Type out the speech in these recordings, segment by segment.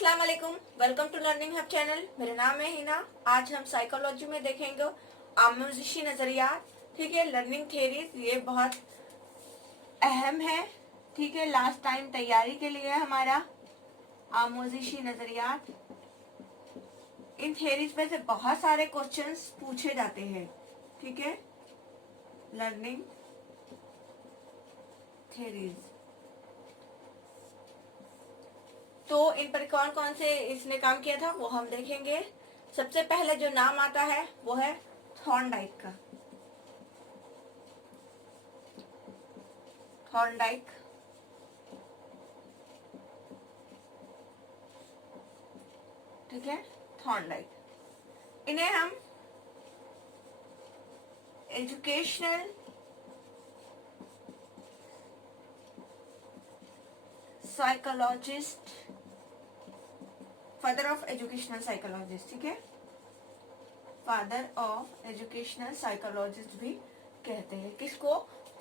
अस्सलाम वालेकुम, welcome to learning hub channel. मेरा नाम है हिना। आज हम साइकोलॉजी में देखेंगे आमोजिशी नजरियात। ठीक है, लर्निंग थेरीज ये बहुत अहम है। ठीक है, लास्ट टाइम तैयारी के लिए हमारा आमोजिशी नजरियात। इन थेरीज में से बहुत सारे क्वेश्चंस पूछे जाते हैं। ठीक है, लर्निंग थेरीज। तो इन पर कौन कौन से इसने काम किया था वो हम देखेंगे। सबसे पहले जो नाम आता है वो है थॉर्नडाइक का। थॉर्नडाइक ठीक है, थॉर्नडाइक। इन्हें हम educational psychologist, father of educational psychologist. ठीक है, फादर ऑफ एजुकेशनल साइकोलॉजिस्ट भी कहते हैं किसको?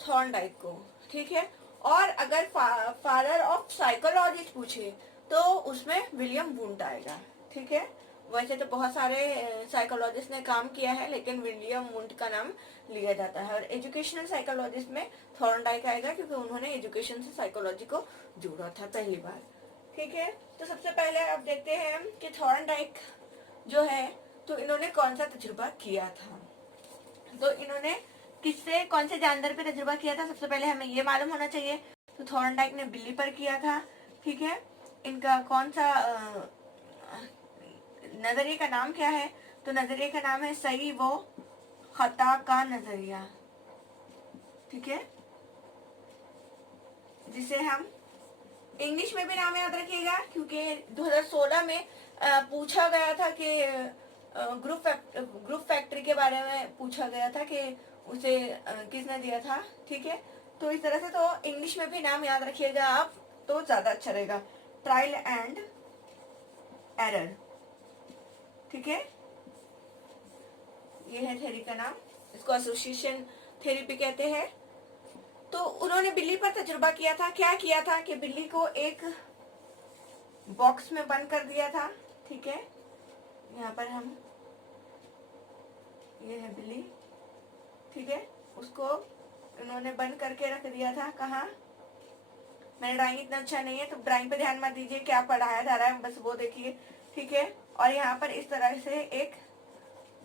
थॉर्नडाइक को। ठीक है, और अगर फादर ऑफ साइकोलॉजिस्ट पूछे तो उसमें विलियम वुंट आएगा। ठीक है, वैसे तो बहुत सारे साइकोलॉजिस्ट ने काम किया है लेकिन विलियम वुंट का नाम लिया जाता है। और एजुकेशनल साइकोलॉजिस्ट में थॉर्नडाइक आएगा क्योंकि उन्होंने एजुकेशन से साइकोलॉजी को जोड़ा था पहली बार। ठीक है, तो सबसे पहले अब देखते हैं कि थॉर्नडाइक जो है तो इन्होंने कौन सा तजुर्बा किया था। तो इन्होंने किससे, कौन से जानवर पे तजुर्बा किया था, सबसे पहले हमें ये मालूम होना चाहिए। तो थॉर्नडाइक ने बिल्ली पर किया था। ठीक है, इनका कौन सा नजरिए का नाम क्या है? तो नजरिए का नाम है सही वो खता का नजरिया। ठीक है, जिसे हम इंग्लिश में भी नाम याद रखिएगा क्योंकि 2016 में पूछा गया था कि ग्रुप फैक्ट्री के बारे में पूछा गया था कि उसे किसने दिया था। ठीक है, तो इस तरह से तो इंग्लिश में भी नाम याद रखिएगा आप तो ज्यादा अच्छा रहेगा। Trial and error. ठीक है, ये है थ्योरी का नाम, इसको एसोसिएशन थ्योरी भी कहते हैं। तो उन्होंने बिल्ली पर तजुर्बा किया था। क्या किया था कि बिल्ली को एक बॉक्स में बंद कर दिया था। ठीक है, यहाँ पर हम, ये है बिल्ली। ठीक है, उसको उन्होंने बंद करके रख दिया था। कहाँ? मेरा ड्राइंग इतना अच्छा नहीं है तो ड्राइंग पे ध्यान मत दीजिए, क्या पढ़ाया जा रहा है बस वो देखिए। ठीक है, और यहाँ पर इस तरह से एक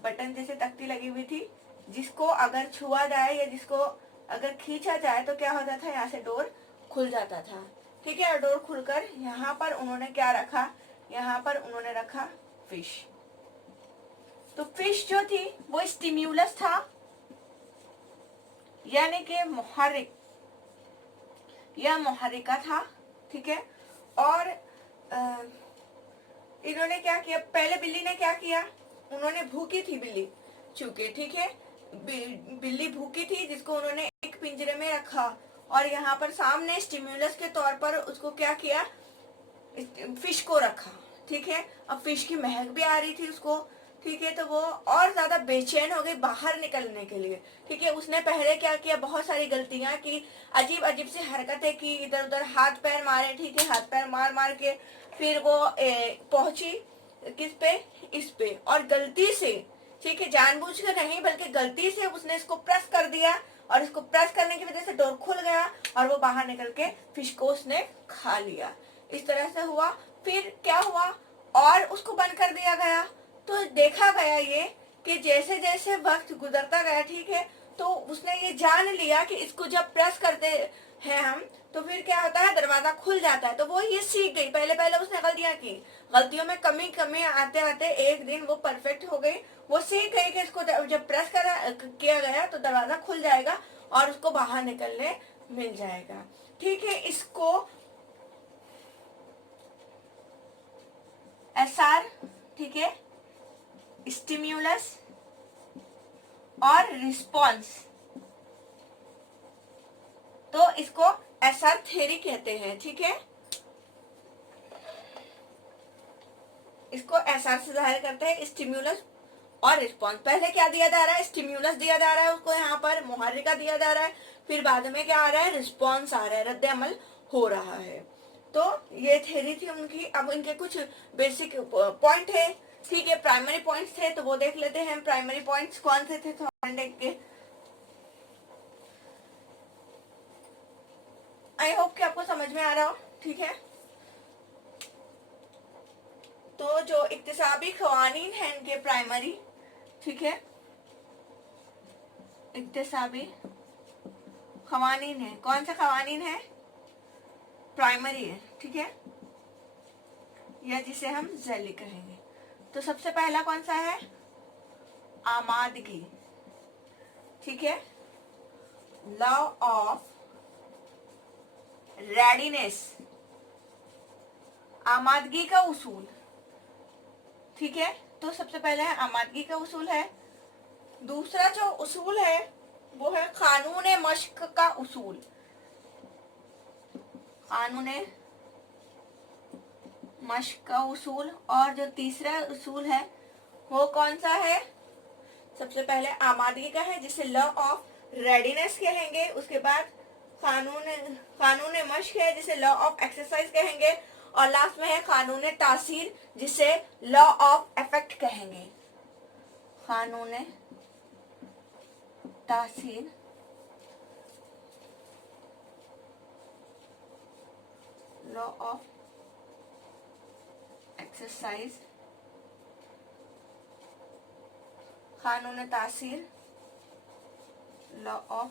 बटन जैसे तख्ती लगी हुई थी जिसको अगर छुआ जाए या जिसको अगर खींचा जाए तो क्या होता था, यहाँ से डोर खुल जाता था। ठीक है, और डोर खुलकर यहाँ पर उन्होंने क्या रखा? यहाँ पर उन्होंने रखा फिश। तो फिश जो थी वो स्टिम्युलस था, यानी कि मुहर्रिक या मुहर्रिका था। ठीक है, और इन्होंने क्या किया? पहले बिल्ली ने क्या किया? उन्होंने, भूखी थी बिल्ली चूंकि, ठीक है, बिल्ली भूखी थी जिसको उन्होंने एक पिंजरे में रखा और यहाँ पर सामने स्टिम्युलस के तौर पर उसको क्या किया? फिश को रखा। ठीक है, अब फिश की महक भी आ रही थी उसको। ठीक है, तो वो और ज्यादा बेचैन हो गई बाहर निकलने के लिए। ठीक है, उसने पहले क्या किया? बहुत सारी गलतियां की, अजीब अजीब सी हरकतें की, इधर उधर हाथ पैर मारे। ठीक है, हाथ पैर मार मार के फिर वो पहुंची किस पे? इस पे, और गलती से, ठीक है, जानबूझकर नहीं बल्कि गलती से उसने इसको प्रेस कर दिया और इसको प्रेस करने की वजह से डोर खुल गया और वो बाहर निकल के फिश को उसने खा लिया। इस तरह से हुआ। फिर क्या हुआ? और उसको बंद कर दिया गया। तो देखा गया ये कि जैसे जैसे वक्त गुजरता गया, ठीक है, तो उसने ये जान लिया कि इसको जब प्रेस करते हैं हम तो फिर क्या होता है? दरवाजा खुल जाता है। तो वो ये सीख गई। पहले पहले उसने गलतियां की, गलतियों में कमी कमी आते आते एक दिन वो परफेक्ट हो गई। वो सीख गई कि इसको जब प्रेस किया गया तो दरवाजा खुल जाएगा और उसको बाहर निकलने मिल जाएगा। ठीक है, इसको एसआर, ठीक है, स्टिम्युलस और रिस्पॉन्स, तो इसको एसआर थ्योरी कहते हैं। ठीक है, इसको एसआर से जाहिर करते हैं, स्टिम्युलस और रिस्पॉन्स। पहले क्या दिया जा रहा है? स्टिम्युलस दिया जा रहा है उसको, यहाँ पर मुहर्रिका दिया जा रहा है, फिर बाद में क्या आ रहा है? रिस्पॉन्स आ रहा है, रद्द अमल हो रहा है। तो ये थ्योरी थी उनकी। अब इनके कुछ बेसिक पॉइंट है, ठीक है, प्राइमरी पॉइंट्स थे, तो वो देख लेते हैं। प्राइमरी पॉइंट्स कौन से थे थॉर्नडाइक के। आई होप कि आपको समझ में आ रहा हो, ठीक है। तो जो इक्तिसाबी क़वानीन है इनके प्राइमरी, ठीक है, इक्तिसाबी क़वानीन है, कौन सा क़वानीन है, प्राइमरी है, ठीक है, या जिसे हम ज़ैली कहेंगे। तो सबसे पहला कौन सा है, आमादगी, ठीक है, लॉ ऑफ रेडीनेस, आमादगी का उसूल, ठीक है। तो सबसे पहले है आमादगी का उसूल है। दूसरा जो उसूल है वो है कानून मश्क का उसूल, कानून मश्क का उसूल। और जो तीसरा उसूल है वो कौन सा है, सबसे पहले आमादगी का है जिसे लॉ ऑफ रेडीनेस कहेंगे। उसके बाद कानून मश्क है जिसे लॉ ऑफ एक्सरसाइज कहेंगे। और लास्ट में है कानून तासीर जिसे लॉ ऑफ इफेक्ट कहेंगे। कानून तासीर, लॉ ऑफ एक्सरसाइज, कानून तासीर, लॉ ऑफ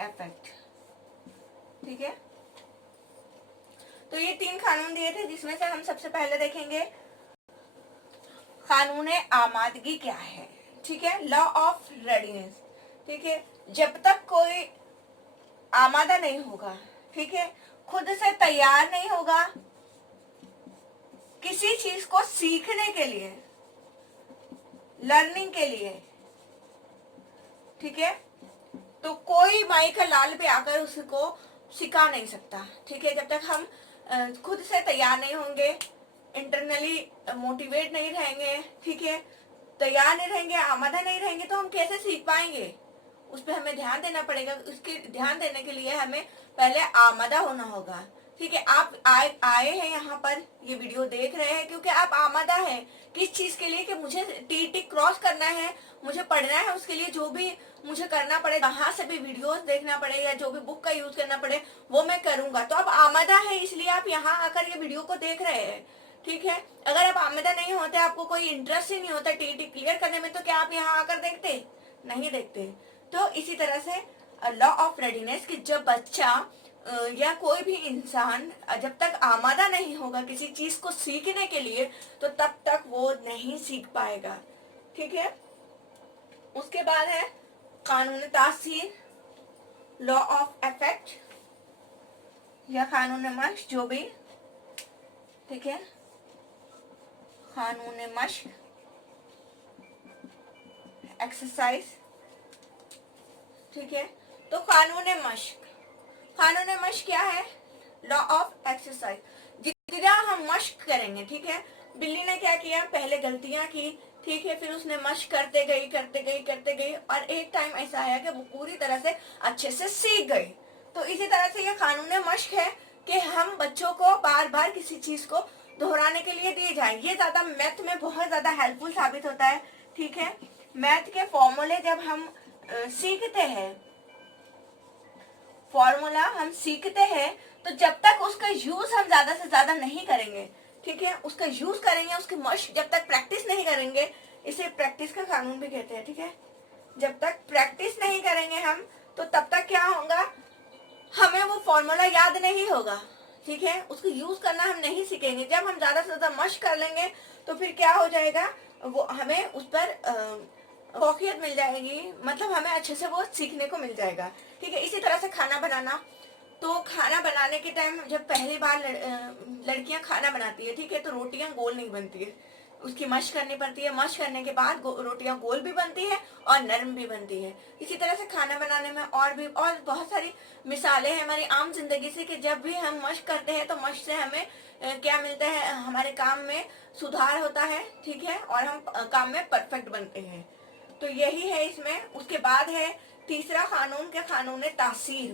इफेक्ट, ठीक है। तो ये 3 कानून दिए थे जिसमें से हम सबसे पहले देखेंगे कानून आमादगी क्या है, ठीक है, लॉ ऑफ रेडीनेस, ठीक है। जब तक कोई आमादा नहीं होगा, ठीक है, खुद से तैयार नहीं होगा किसी चीज को सीखने के लिए, लर्निंग के लिए, ठीक है, तो कोई माई का लाल पे आकर उसको सिखा नहीं सकता, ठीक है। जब तक हम खुद से तैयार नहीं होंगे, इंटरनली मोटिवेट नहीं रहेंगे, ठीक है, तैयार नहीं रहेंगे, आमादा नहीं रहेंगे, तो हम कैसे सीख पाएंगे। उस पर हमें ध्यान देना पड़ेगा। उसके ध्यान देने के लिए हमें पहले आमादा होना होगा, ठीक है। आप आए हैं यहाँ पर, ये वीडियो देख रहे हैं क्योंकि आप आमादा हैं किस चीज के लिए, कि मुझे टीटी क्रॉस करना है, मुझे पढ़ना है, उसके लिए जो भी मुझे करना पड़े, कहाँ से भी वीडियोस देखना पड़े या जो भी बुक का यूज करना पड़े वो मैं करूंगा। तो आप आमादा है इसलिए आप यहाँ आकर ये वीडियो को देख रहे हैं, ठीक है। अगर आप आमादा नहीं होते, आपको कोई इंटरेस्ट ही नहीं होता टीटी क्लियर करने में, तो क्या आप यहाँ आकर देखते, नहीं देखते। तो इसी तरह से लॉ ऑफ रेडीनेस कि जब बच्चा या कोई भी इंसान जब तक आमादा नहीं होगा किसी चीज को सीखने के लिए, तो तब तक वो नहीं सीख पाएगा, ठीक है। उसके बाद है कानून तासीर, लॉ ऑफ इफेक्ट या कानून मश्क, जो भी, ठीक है, कानून मश्क, एक्सरसाइज, ठीक है। तो कानून मश्क, कानून मश्क क्या है, लॉ ऑफ एक्सरसाइज। जितना हम मश्क करेंगे, ठीक है, बिल्ली ने क्या किया, पहले गलतियां की, ठीक है, फिर उसने मश्क करते गई करते गई करते गई, और एक टाइम ऐसा आया कि वो पूरी तरह से अच्छे से सीख गई। तो इसी तरह से ये कानून मश्क है कि हम बच्चों को बार बार किसी चीज को दोहराने के लिए दिए जाए। ये ज्यादा मैथ में बहुत ज्यादा हेल्पफुल साबित होता है, ठीक है। मैथ के फॉर्मूले जब हम सीखते हैं, फॉर्मूला हम सीखते हैं, तो जब तक उसका यूज हम ज्यादा से ज्यादा नहीं करेंगे, ठीक है, उसका यूज करेंगे, उसकी मश्क जब तक प्रैक्टिस नहीं करेंगे, इसे प्रैक्टिस का कानून भी कहते हैं, ठीक है। जब तक प्रैक्टिस नहीं करेंगे हम, तो तब तक क्या होगा, हमें वो फॉर्मूला याद नहीं होगा, ठीक है, उसको यूज करना हम नहीं सीखेंगे। जब हम ज्यादा से ज्यादा मश्क कर लेंगे तो फिर क्या हो जाएगा, वो हमें उस पर फौकियत मिल जाएगी, मतलब हमें अच्छे से वो सीखने को मिल जाएगा, ठीक है। इसी तरह से खाना बनाना, तो खाना बनाने के टाइम जब पहली बार लड़कियां खाना बनाती है, ठीक है, तो रोटियां गोल नहीं बनती है, उसकी मश्क करनी पड़ती है। मश्क करने के बाद रोटियां गोल भी बनती है और नरम भी बनती है। इसी तरह से खाना बनाने में और बहुत सारी मिसालें हैं हमारी आम जिंदगी से, कि जब भी हम मश्क करते हैं तो मश्क से हमें क्या मिलता है, हमारे काम में सुधार होता है, ठीक है, और हम काम में परफेक्ट बनते हैं। तो यही है इसमें। उसके बाद है तीसरा कानून के कानून तासीर,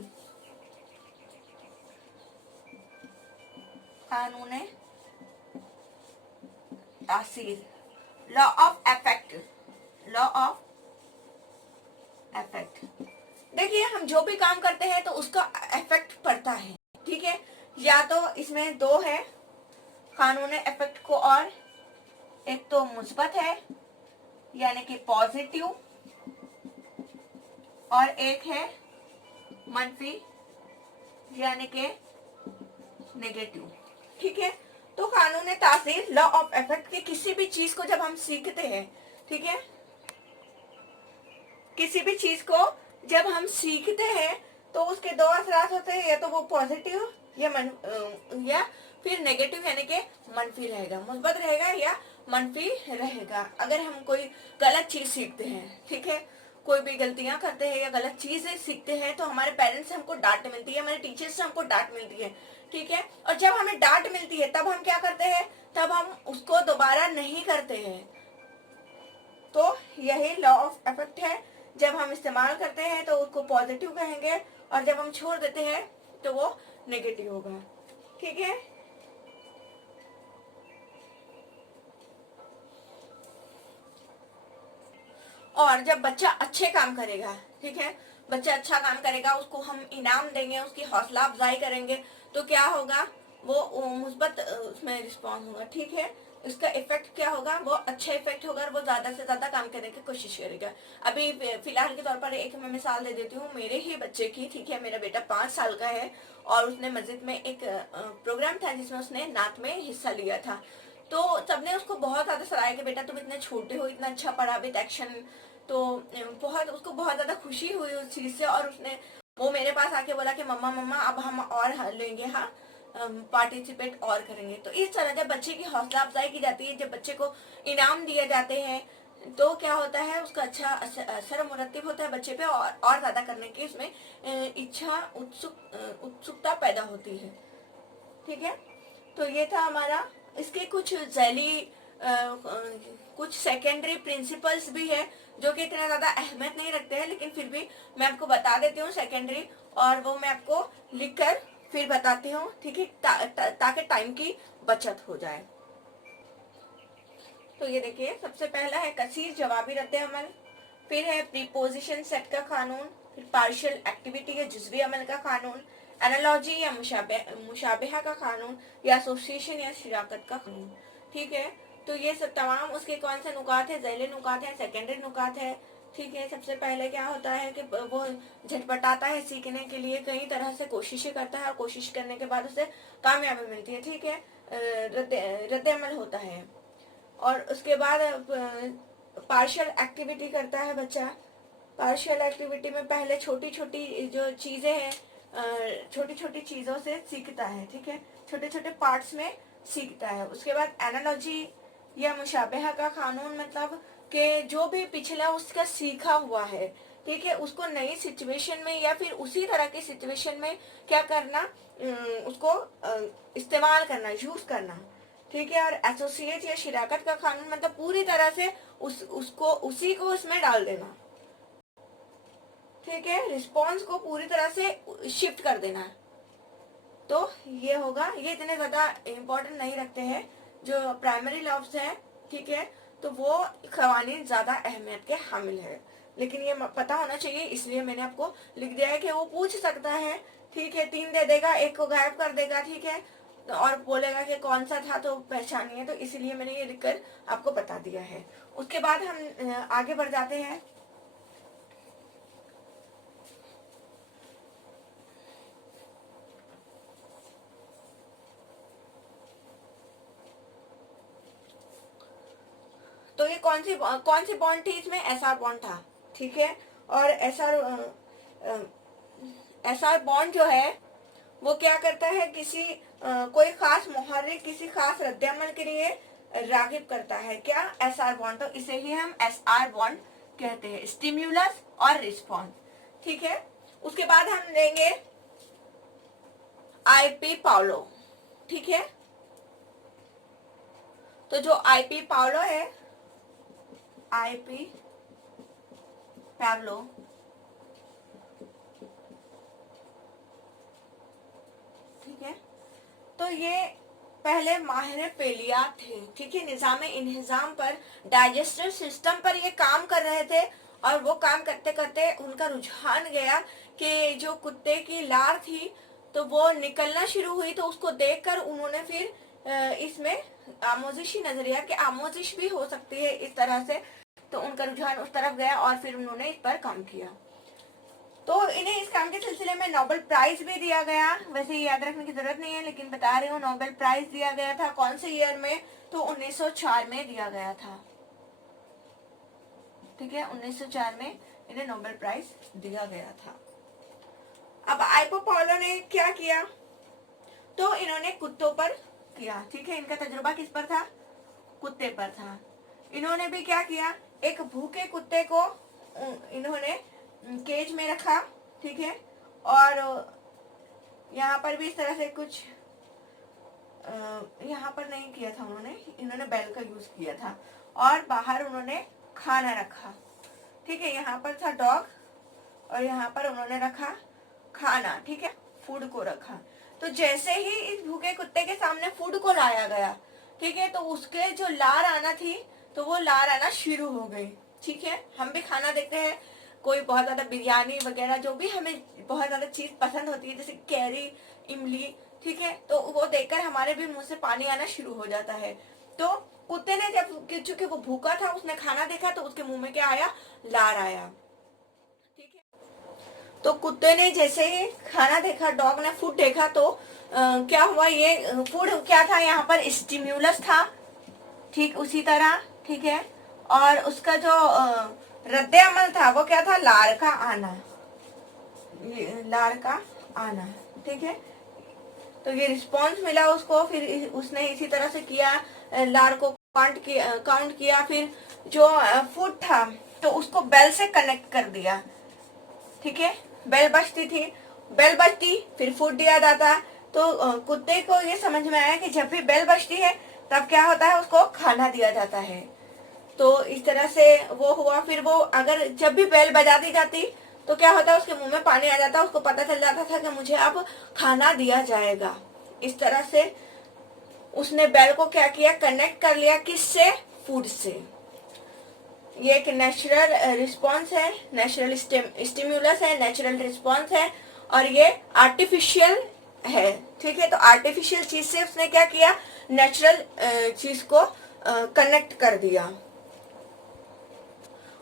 कानून तासीर, law of effect, law of effect. देखिए हम जो भी काम करते हैं तो उसका इफेक्ट पड़ता है, ठीक है। या तो इसमें दो है कानून इफेक्ट को, और एक तो मुस्बत है यानी कि पॉजिटिव, और एक है मनफी यानी कि नेगेटिव, ठीक है। तो कानून तासीर, लॉ ऑफ इफेक्ट के किसी भी चीज को जब हम सीखते हैं, ठीक है, किसी भी चीज को जब हम सीखते हैं तो उसके दो असरात होते हैं, या तो वो पॉजिटिव या फिर नेगेटिव यानी कि मनफी रहेगा, मुस्बत रहेगा या मनफी रहेगा। अगर हम कोई गलत चीज सीखते हैं, ठीक है, कोई भी गलतियां करते हैं या गलत चीजें सीखते हैं तो हमारे पेरेंट्स से हमको डांट मिलती है, हमारे टीचर्स से हमको डांट मिलती है, ठीक है। और जब हमें डांट मिलती है तब हम क्या करते हैं, तब हम उसको दोबारा नहीं करते हैं। तो यही लॉ ऑफ इफेक्ट है, जब हम इस्तेमाल करते हैं तो उसको पॉजिटिव कहेंगे, और जब हम छोड़ देते हैं तो वो नेगेटिव होगा, ठीक है। और जब बच्चा अच्छे काम करेगा, ठीक है, बच्चा अच्छा काम करेगा, उसको हम इनाम देंगे, उसकी हौसला अफजाई करेंगे, तो क्या होगा, वो मुस्बत उसमें रिस्पॉन्स होगा, ठीक है। इसका इफेक्ट क्या होगा, वो अच्छा इफेक्ट होगा और वो ज्यादा से ज्यादा काम करने की कोशिश करेगा। अभी फिलहाल के तौर पर एक मैं मिसाल दे देती हूँ मेरे ही बच्चे की, ठीक है। मेरा बेटा 5 साल का है और उसने मस्जिद में एक प्रोग्राम था जिसमें उसने नात में हिस्सा लिया था। तो सबने उसको बहुत ज्यादा सराहा कि बेटा तुम इतने छोटे हो, इतना अच्छा पढ़ा विद एक्शन। तो बहुत उसको बहुत ज्यादा खुशी हुई उस चीज से, और उसने वो मेरे पास आके बोला कि मम्मा मम्मा अब हम और लेंगे, हाँ पार्टिसिपेट और करेंगे। तो इस तरह जब बच्चे की हौसला अफजाई की जाती है, जब बच्चे को इनाम दिए जाते हैं, तो क्या होता है, उसका अच्छा असर मुरतब होता है बच्चे पे, और ज्यादा करने की उसमें इच्छा उत्सुकता पैदा होती है, ठीक है। तो ये था हमारा, इसके कुछ जैली कुछ सेकेंडरी प्रिंसिपल्स भी है जो कि इतना ज्यादा अहमियत नहीं रखते हैं, लेकिन फिर भी मैं आपको बता देती हूँ सेकेंडरी, और वो मैं आपको लिखकर फिर बताती हूँ, ठीक है, ताकि टाइम की बचत हो जाए। तो ये देखिए, सबसे पहला है कसीर जवाबी रद्द अमल, फिर है प्रीपोजिशन सेट का कानून, फिर पार्शियल एक्टिविटी या जुजवी अमल का कानून, एनालॉजी या मुशाबहा का कानून, या एसोसिएशन या शिराकत का कानून, ठीक है। तो ये सब तमाम उसके कौन से नुकात है, ज़ैली नुकात है, सेकेंडरी नुकात है, ठीक है। सबसे पहले क्या होता है कि वो झटपटाता है सीखने के लिए, कई तरह से कोशिशें करता है और कोशिश करने के बाद उसे कामयाबी मिलती है, ठीक है, रद्द अमल होता है। और उसके बाद पार्शियल एक्टिविटी करता है बच्चा। पार्शियल एक्टिविटी में पहले छोटी छोटी जो चीजें हैं, छोटी छोटी चीजों से सीखता है, ठीक है, छोटे छोटे पार्ट्स में सीखता है। उसके बाद एनालॉजी या मुशाबहा का कानून, मतलब कि जो भी पिछला उसका सीखा हुआ है, ठीक है, उसको नई सिचुएशन में या फिर उसी तरह की सिचुएशन में क्या करना, उसको इस्तेमाल करना, यूज करना, ठीक है। और एसोसिएट या शिराकत का कानून, मतलब पूरी तरह से उसको उसी को उसमें डाल देना, ठीक है, रिस्पॉन्स को पूरी तरह से शिफ्ट कर देना। तो ये होगा, ये इतने ज्यादा इम्पोर्टेंट नहीं रखते हैं जो प्राइमरी लॉज है, ठीक है, तो वो कवानीन ज्यादा अहमियत के हामिल है, लेकिन ये पता होना चाहिए, इसलिए मैंने आपको लिख दिया है कि वो पूछ सकता है, ठीक है, 3 दे देगा, एक को गायब कर देगा, ठीक है, और बोलेगा कि कौन सा था तो पहचानिए, तो इसीलिए मैंने ये लिखकर आपको बता दिया है। उसके बाद हम आगे बढ़ जाते हैं। तो ये कौन सी बॉन्ड थी, इसमें एसआर बॉन्ड था, ठीक है। और एसआर बॉन्ड जो है वो क्या करता है, किसी कोई खास मुहर्रिक किसी खास रद्दअमल के लिए रागिब करता है, क्या, एसआर बॉन्ड। तो इसे ही हम एसआर बॉन्ड कहते हैं, स्टिम्युलस और रिस्पॉन्स, ठीक है। उसके बाद हम लेंगे आईपी पाउलो, ठीक है। तो जो आईपी पाउलो है, आईपी पावलो, ठीक है, तो ये पहले माहिर पेलिया थे, ठीक है, निजाम इंहिजाम पर, डाइजेस्टिव सिस्टम पर ये काम कर रहे थे। और वो काम करते करते उनका रुझान गया कि जो कुत्ते की लार थी तो वो निकलना शुरू हुई, तो उसको देखकर उन्होंने फिर इसमें आमोजिशी नजरिया कि आमोजिश भी हो सकती है इस तरह से, तो उनका रुझान उस तरफ गया और फिर उन्होंने इस पर काम किया। तो इन्हें इस काम के सिलसिले में नोबेल प्राइज भी दिया गया। वैसे ये याद रखने की जरूरत नहीं है, लेकिन बता रही हूँ नोबेल प्राइज दिया गया था। कौन से ईयर में? तो 1904 में दिया गया था, ठीक है, 1904 में इन्हें नोबेल प्राइज दिया गया था। अब आइपो पाउलो ने क्या किया? तो इन्होंने कुत्तों पर किया, ठीक है, इनका तजुर्बा किस पर था? कुत्ते पर था। इन्होंने भी क्या किया? एक भूखे कुत्ते को इन्होंने केज में रखा, ठीक है, और यहाँ पर भी इस तरह से कुछ यहाँ पर नहीं किया था इन्होंने बैल का यूज किया था, और बाहर उन्होंने खाना रखा, ठीक है, यहाँ पर था डॉग और यहाँ पर उन्होंने रखा खाना, ठीक है, फूड को रखा। तो जैसे ही इस भूखे कुत्ते के सामने फूड को लाया गया, ठीक है, तो उसके जो लार आना थी तो वो लार आना शुरू हो गई, ठीक है। हम भी खाना देखते हैं, कोई बहुत ज्यादा बिरयानी वगैरह जो भी हमें बहुत ज्यादा चीज पसंद होती है, जैसे कैरी, इमली, ठीक है, तो वो देखकर हमारे भी मुंह से पानी आना शुरू हो जाता है। तो कुत्ते ने जब, चूंकि वो भूखा था, उसने खाना देखा तो उसके मुंह में क्या आया? लार आया, ठीक है। तो कुत्ते ने जैसे ही खाना देखा, डॉग ने फूड देखा, तो क्या हुआ? ये फूड क्या था? यहाँ पर स्टिम्युलस था, ठीक उसी तरह, ठीक है, और उसका जो रद्दे अमल था वो क्या था? लार का आना, लार का आना, ठीक है। तो ये रिस्पॉन्स मिला उसको, फिर उसने इसी तरह से किया, लार को काउंट किया, फिर जो फूड था तो उसको बेल से कनेक्ट कर दिया, ठीक है, बेल बजती थी, बेल बजती फिर फूड दिया जाता। तो कुत्ते को ये समझ में आया कि जब भी बेल बजती है तब क्या होता है? उसको खाना दिया जाता है। तो इस तरह से वो हुआ। फिर वो अगर जब भी बेल बजा दी जाती तो क्या होता है? उसके मुंह में पानी आ जाता, उसको पता चल जाता था कि मुझे अब खाना दिया जाएगा। इस तरह से उसने बेल को क्या किया? कनेक्ट कर लिया, किससे? फूड से। ये एक नेचुरल रिस्पॉन्स है, नेचुरल स्टिम्युलस है, नेचुरल रिस्पॉन्स है, और ये आर्टिफिशियल है, ठीक है। तो आर्टिफिशियल चीज से उसने क्या किया? नेचुरल चीज को कनेक्ट कर दिया,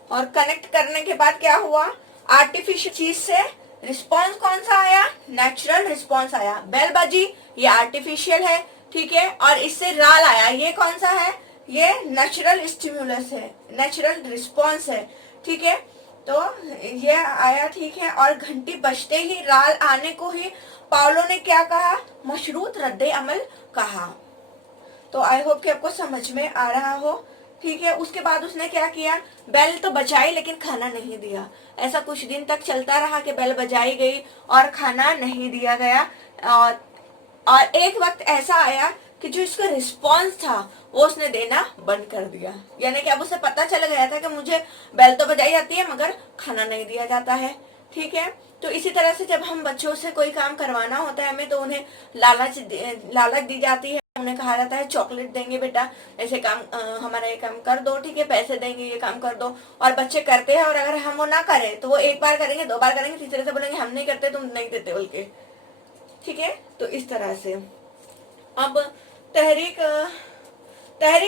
और कनेक्ट करने के बाद क्या हुआ? आर्टिफिशियल चीज से रिस्पॉन्स कौन सा आया? नेचुरल रिस्पॉन्स आया। बेल बजी, ये आर्टिफिशियल है, ठीक है, और इससे राल आया, ये कौन सा है? ये नेचुरल स्टिम्युलस है, नेचुरल रिस्पॉन्स है, ठीक है। तो ये आया, ठीक है, और घंटी बजते ही, राल आने को ही पाउलो ने क्या कहा? मशरूत रद्दे अमल कहा। तो आई होप कि आपको समझ में आ रहा हो, ठीक है। उसके बाद उसने क्या किया? बेल तो बजाई लेकिन खाना नहीं दिया। ऐसा कुछ दिन तक चलता रहा कि बेल बजाई गई और खाना नहीं दिया गया, और एक वक्त ऐसा आया कि जो इसका रिस्पॉन्स था वो उसने देना बंद कर दिया। यानी कि अब उसे पता चल गया था कि मुझे बेल तो बजाई जाती है मगर खाना नहीं दिया जाता है, ठीक है। तो इसी तरह से जब हम बच्चों से कोई काम करवाना होता है हमें, तो उन्हें लालच दी जाती है। उन्हें कहा जाता है चॉकलेट देंगे बेटा, ऐसे काम हमारा ये काम कर दो, ठीक है, पैसे देंगे, ये काम कर दो, और बच्चे करते हैं। और अगर हम वो ना करें तो वो एक बार करेंगे, दो बार करेंगे, तीसरे से बोलेंगे हम नहीं करते, तुम नहीं देते बोल के, ठीक है। तो इस तरह से अब तहरीक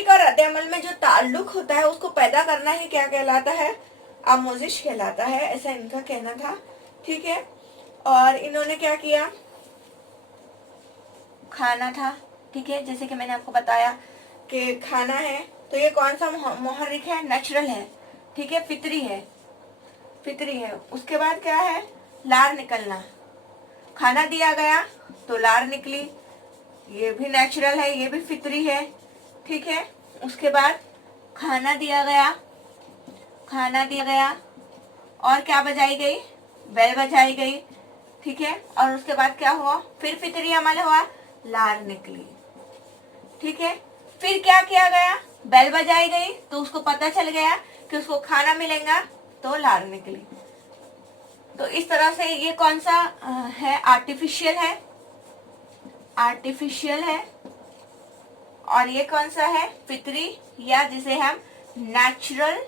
और रद्द-ए-अमल में जो ताल्लुक होता है उसको पैदा करना ही क्या कहलाता है? आमोजिश कहलाता है, ऐसा इनका कहना था, ठीक है। और इन्होंने क्या किया? खाना था, ठीक है, जैसे कि मैंने आपको बताया कि खाना है, तो ये कौन सा मुहर्रिक है? नेचुरल है, ठीक है, फितरी है, फितरी है। उसके बाद क्या है? लार निकलना। खाना दिया गया तो लार निकली, ये भी नेचुरल है, ये भी फितरी है, ठीक है। उसके बाद खाना दिया गया, खाना दिया गया, और क्या बजाई गई? बेल बजाई गई, ठीक है। और उसके बाद क्या हुआ? फिर फितरी अमल हुआ, लार निकली, ठीक है। फिर क्या किया गया? बेल बजाई गई तो उसको पता चल गया कि उसको खाना मिलेगा, तो लार निकली। तो इस तरह से ये कौन सा है? आर्टिफिशियल है, आर्टिफिशियल है, और ये कौन सा है, फितरी, या जिसे हम नेचुरल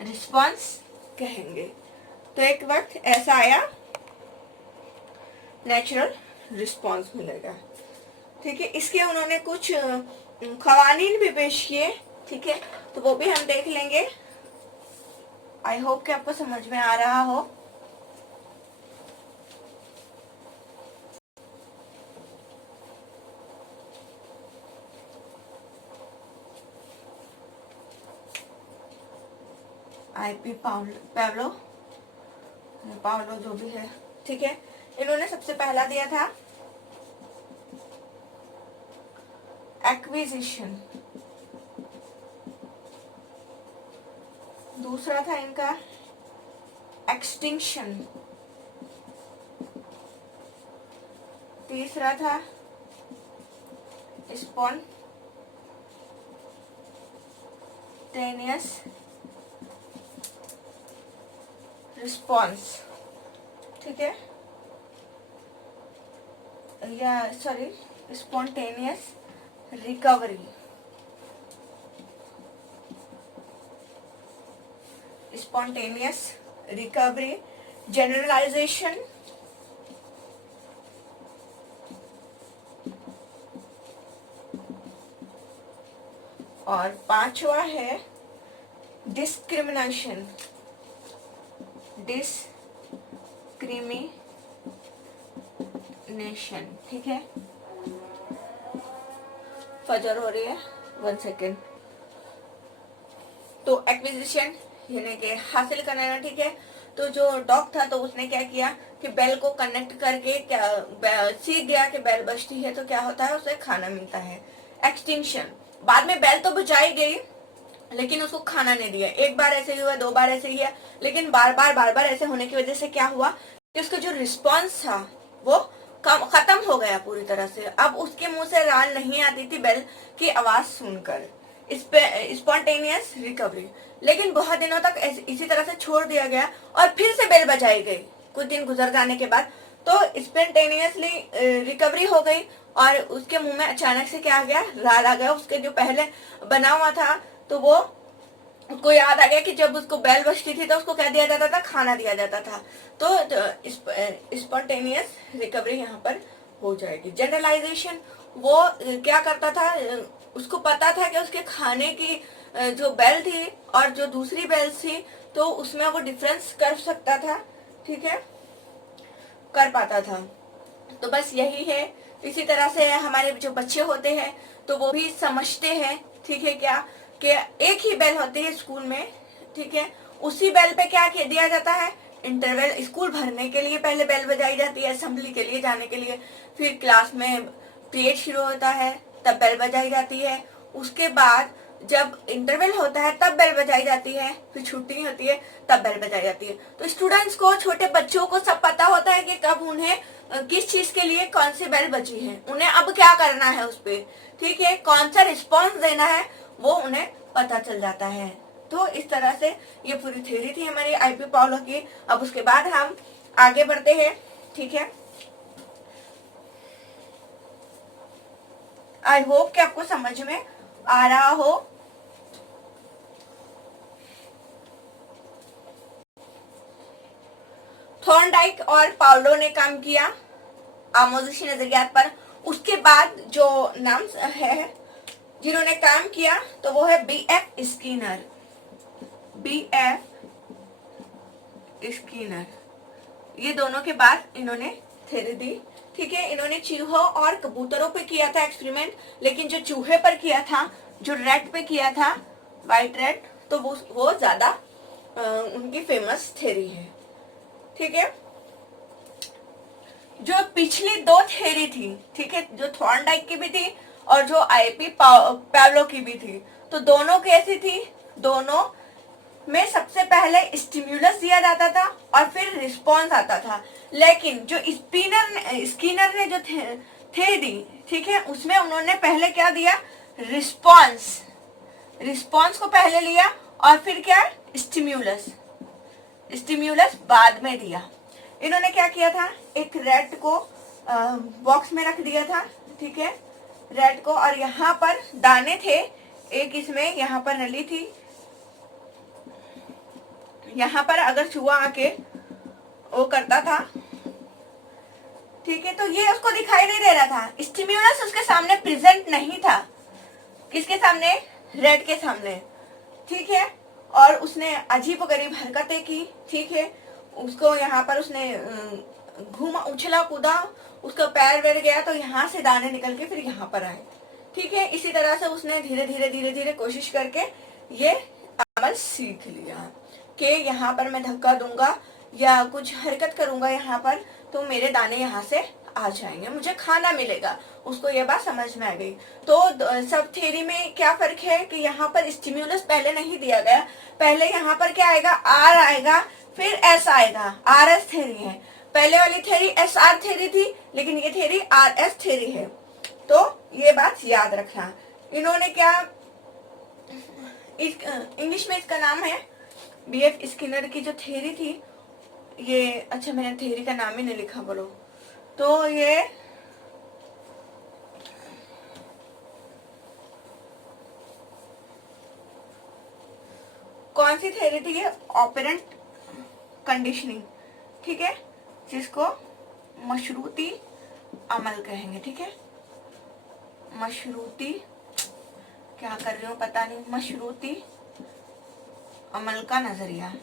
रिस्पॉन्स कहेंगे। तो एक वक्त ऐसा आया, नेचुरल रिस्पॉन्स मिलेगा। ठीक है, इसके उन्होंने कुछ कवानीन भी पेश किए। ठीक है, तो वो भी हम देख लेंगे। आई होप कि आपको समझ में आ रहा हो। आईपी पावलो जो भी है। ठीक है, इन्होंने सबसे पहला दिया था एक्विजिशन, दूसरा था इनका एक्सटिंक्शन, तीसरा था स्पॉन्टेनियस रिस्पॉन्स। ठीक है, या sorry spontaneous recovery, spontaneous recovery, generalisation, और पांचवा है डिस्क्रिमिनेशन, डिस्क्रिमिनेशन। ठीक है, फजर हो रही है, 1 सेकेंड। तो एक्विजिशन यानी कि हासिल करना। ठीक है, तो जो डॉग था तो उसने क्या किया कि बेल को कनेक्ट करके क्या सीख गया कि बेल बजती है तो क्या होता है, उसे खाना मिलता है। एक्सटिंक्शन, बाद में बेल तो बुझाई गई लेकिन उसको खाना नहीं दिया। एक बार ऐसे ही हुआ, 2 बार ऐसे ही है, लेकिन बार बार ऐसे होने की वजह से क्या हुआ कि उसका जो रिस्पॉन्स था वो खत्म हो गया पूरी तरह से। अब उसके मुंह से राल नहीं आती थी बेल की आवाज सुनकर। स्पॉन्टेनियस रिकवरी, लेकिन बहुत दिनों तक इसी तरह से छोड़ दिया गया और फिर से बेल बजाई गई कुछ दिन गुजर जाने के बाद। तो स्पॉन्टेनियसली रिकवरी हो गई और उसके मुंह में अचानक से क्या आ गया, राल आ गया। उसके जो पहले बना हुआ था तो वो उसको याद आ गया कि जब उसको बेल बजती थी तो उसको क्या दिया जाता था, खाना दिया जाता था। तो स्पॉन्टेनियस रिकवरी यहाँ पर हो जाएगी। जनरलाइजेशन, वो क्या करता था, उसको पता था कि उसके खाने की जो बेल थी और जो दूसरी बेल थी तो उसमें वो डिफरेंस कर सकता था। ठीक है, कर पाता था। तो बस यही है। इसी तरह से हमारे जो बच्चे होते हैं तो वो भी समझते हैं। ठीक है, क्या कि एक ही बेल होती है स्कूल में। ठीक है, उसी बेल पे क्या दिया जाता है, इंटरवल, स्कूल भरने के लिए पहले बेल बजाई जाती है, असेंबली के लिए जाने के लिए, फिर क्लास में पीरियड शुरू होता है तब बेल बजाई जाती है, उसके बाद जब इंटरवल होता है तब बेल बजाई जाती है, फिर छुट्टी होती है तब बेल बजाई जाती है। तो स्टूडेंट्स को, छोटे बच्चों को सब पता होता है कि कब उन्हें किस चीज के लिए कौन सी बेल बजी है, उन्हें अब क्या करना है उस पर। ठीक है, कौन सा रिस्पॉन्स देना है वो उन्हें पता चल जाता है। तो इस तरह से ये पूरी थ्योरी थी हमारी आईपी पावलो की। अब उसके बाद हम आगे बढ़ते हैं। ठीक है, आई होप कि आपको समझ में आ रहा हो। थॉर्नडाइक और पावलो ने काम किया आमोजिशी नजरियात पर। उसके बाद जो नाम है जिन्होंने काम किया तो वो है बीएफ स्किनर। बीएफ स्किनर, ये दोनों के बाद इन्होंने थ्योरी दी। ठीक है, इन्होंने चूहों और कबूतरों पे किया था एक्सपेरिमेंट, लेकिन जो चूहे पर किया था, जो रेड पे किया था, व्हाइट रेड, तो वो ज्यादा उनकी फेमस थ्योरी है। ठीक है, जो पिछली 2 थ्योरी थी, ठीक है, जो थॉर्नडाइक की भी थी और जो आईपी पावलो की भी थी, तो दोनों कैसी थी, दोनों में सबसे पहले स्टिम्युलस दिया जाता था और फिर रिस्पॉन्स आता था। लेकिन जो स्किनर ने जो थे दी, ठीक है, उसमें उन्होंने पहले क्या दिया, रिस्पॉन्स को पहले लिया और फिर क्या, स्टिम्युलस बाद में दिया। इन्होंने क्या किया था, एक रेड को बॉक्स में रख दिया था। ठीक है, रेड को, और यहाँ पर दाने थे एक, इसमें यहाँ पर नली थी, यहाँ पर अगर चूहा आके वो करता था, ठीक है, तो ये उसको दिखाई नहीं दे रहा था, स्टिम्युलस उसके सामने प्रेजेंट नहीं था। किसके सामने? रेड के सामने, ठीक है। और उसने अजीबोगरीब हरकतें की, ठीक है। उसको यहाँ पर उसने घूमा, उछला कूदा, उसका पैर बैठ गया, तो यहाँ से दाने निकल के फिर यहाँ पर आए, ठीक है। इसी तरह से उसने धीरे धीरे धीरे धीरे कोशिश करके ये अमल सीख लिया कि यहाँ पर मैं धक्का दूंगा या कुछ हरकत करूंगा यहाँ पर, तो मेरे दाने यहाँ से आ जाएंगे, मुझे खाना मिलेगा। उसको ये बात समझ में आ गई। तो सब थ्योरी में क्या फर्क है कि यहाँ पर स्टिम्युलस पहले नहीं दिया गया, पहले यहाँ पर क्या आएगा? आर आएगा, फिर एस आएगा। आर एस थ्योरी है। पहले वाली थ्योरी एस आर थ्योरी थी, लेकिन ये थ्योरी आर एस थ्योरी है। तो ये बात याद रखना। इन्होंने क्या, इंग्लिश में इसका नाम है बीएफ स्किनर की जो थ्योरी थी ये, अच्छा मैंने थ्योरी का नाम ही नहीं लिखा, बोलो। तो ये कौन सी थ्योरी थी? ये ऑपरेंट कंडीशनिंग, ठीक है, जिसको मशरूती अमल कहेंगे, ठीक है। मशरूती, क्या कर रही हूँ पता नहीं, मशरूती अमल का नजरिया।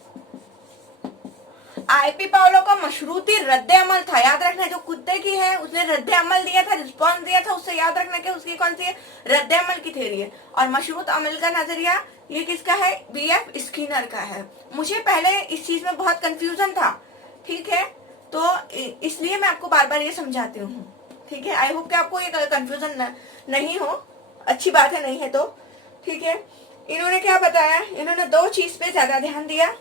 आईपी पाउलो का मशरूती रद्द अमल था, याद रखना। जो कुत्ते की है उसने रद्द अमल दिया था, रिस्पॉन्स दिया था, उससे याद रखना कि उसकी कौन सी है? रद्द अमल की थ्योरी है। और मशरूत अमल का नजरिया ये किसका है? बीएफ स्किनर का है। मुझे पहले इस चीज में बहुत कंफ्यूजन था, ठीक है, तो इसलिए मैं आपको बार बार ये समझाती हूँ, ठीक है। आई होप कि आपको ये कंफ्यूजन नहीं हो, अच्छी बात है, नहीं है तो, ठीक है। इन्होंने क्या बताया? इन्होंने दो चीज पे ज्यादा ध्यान दिया,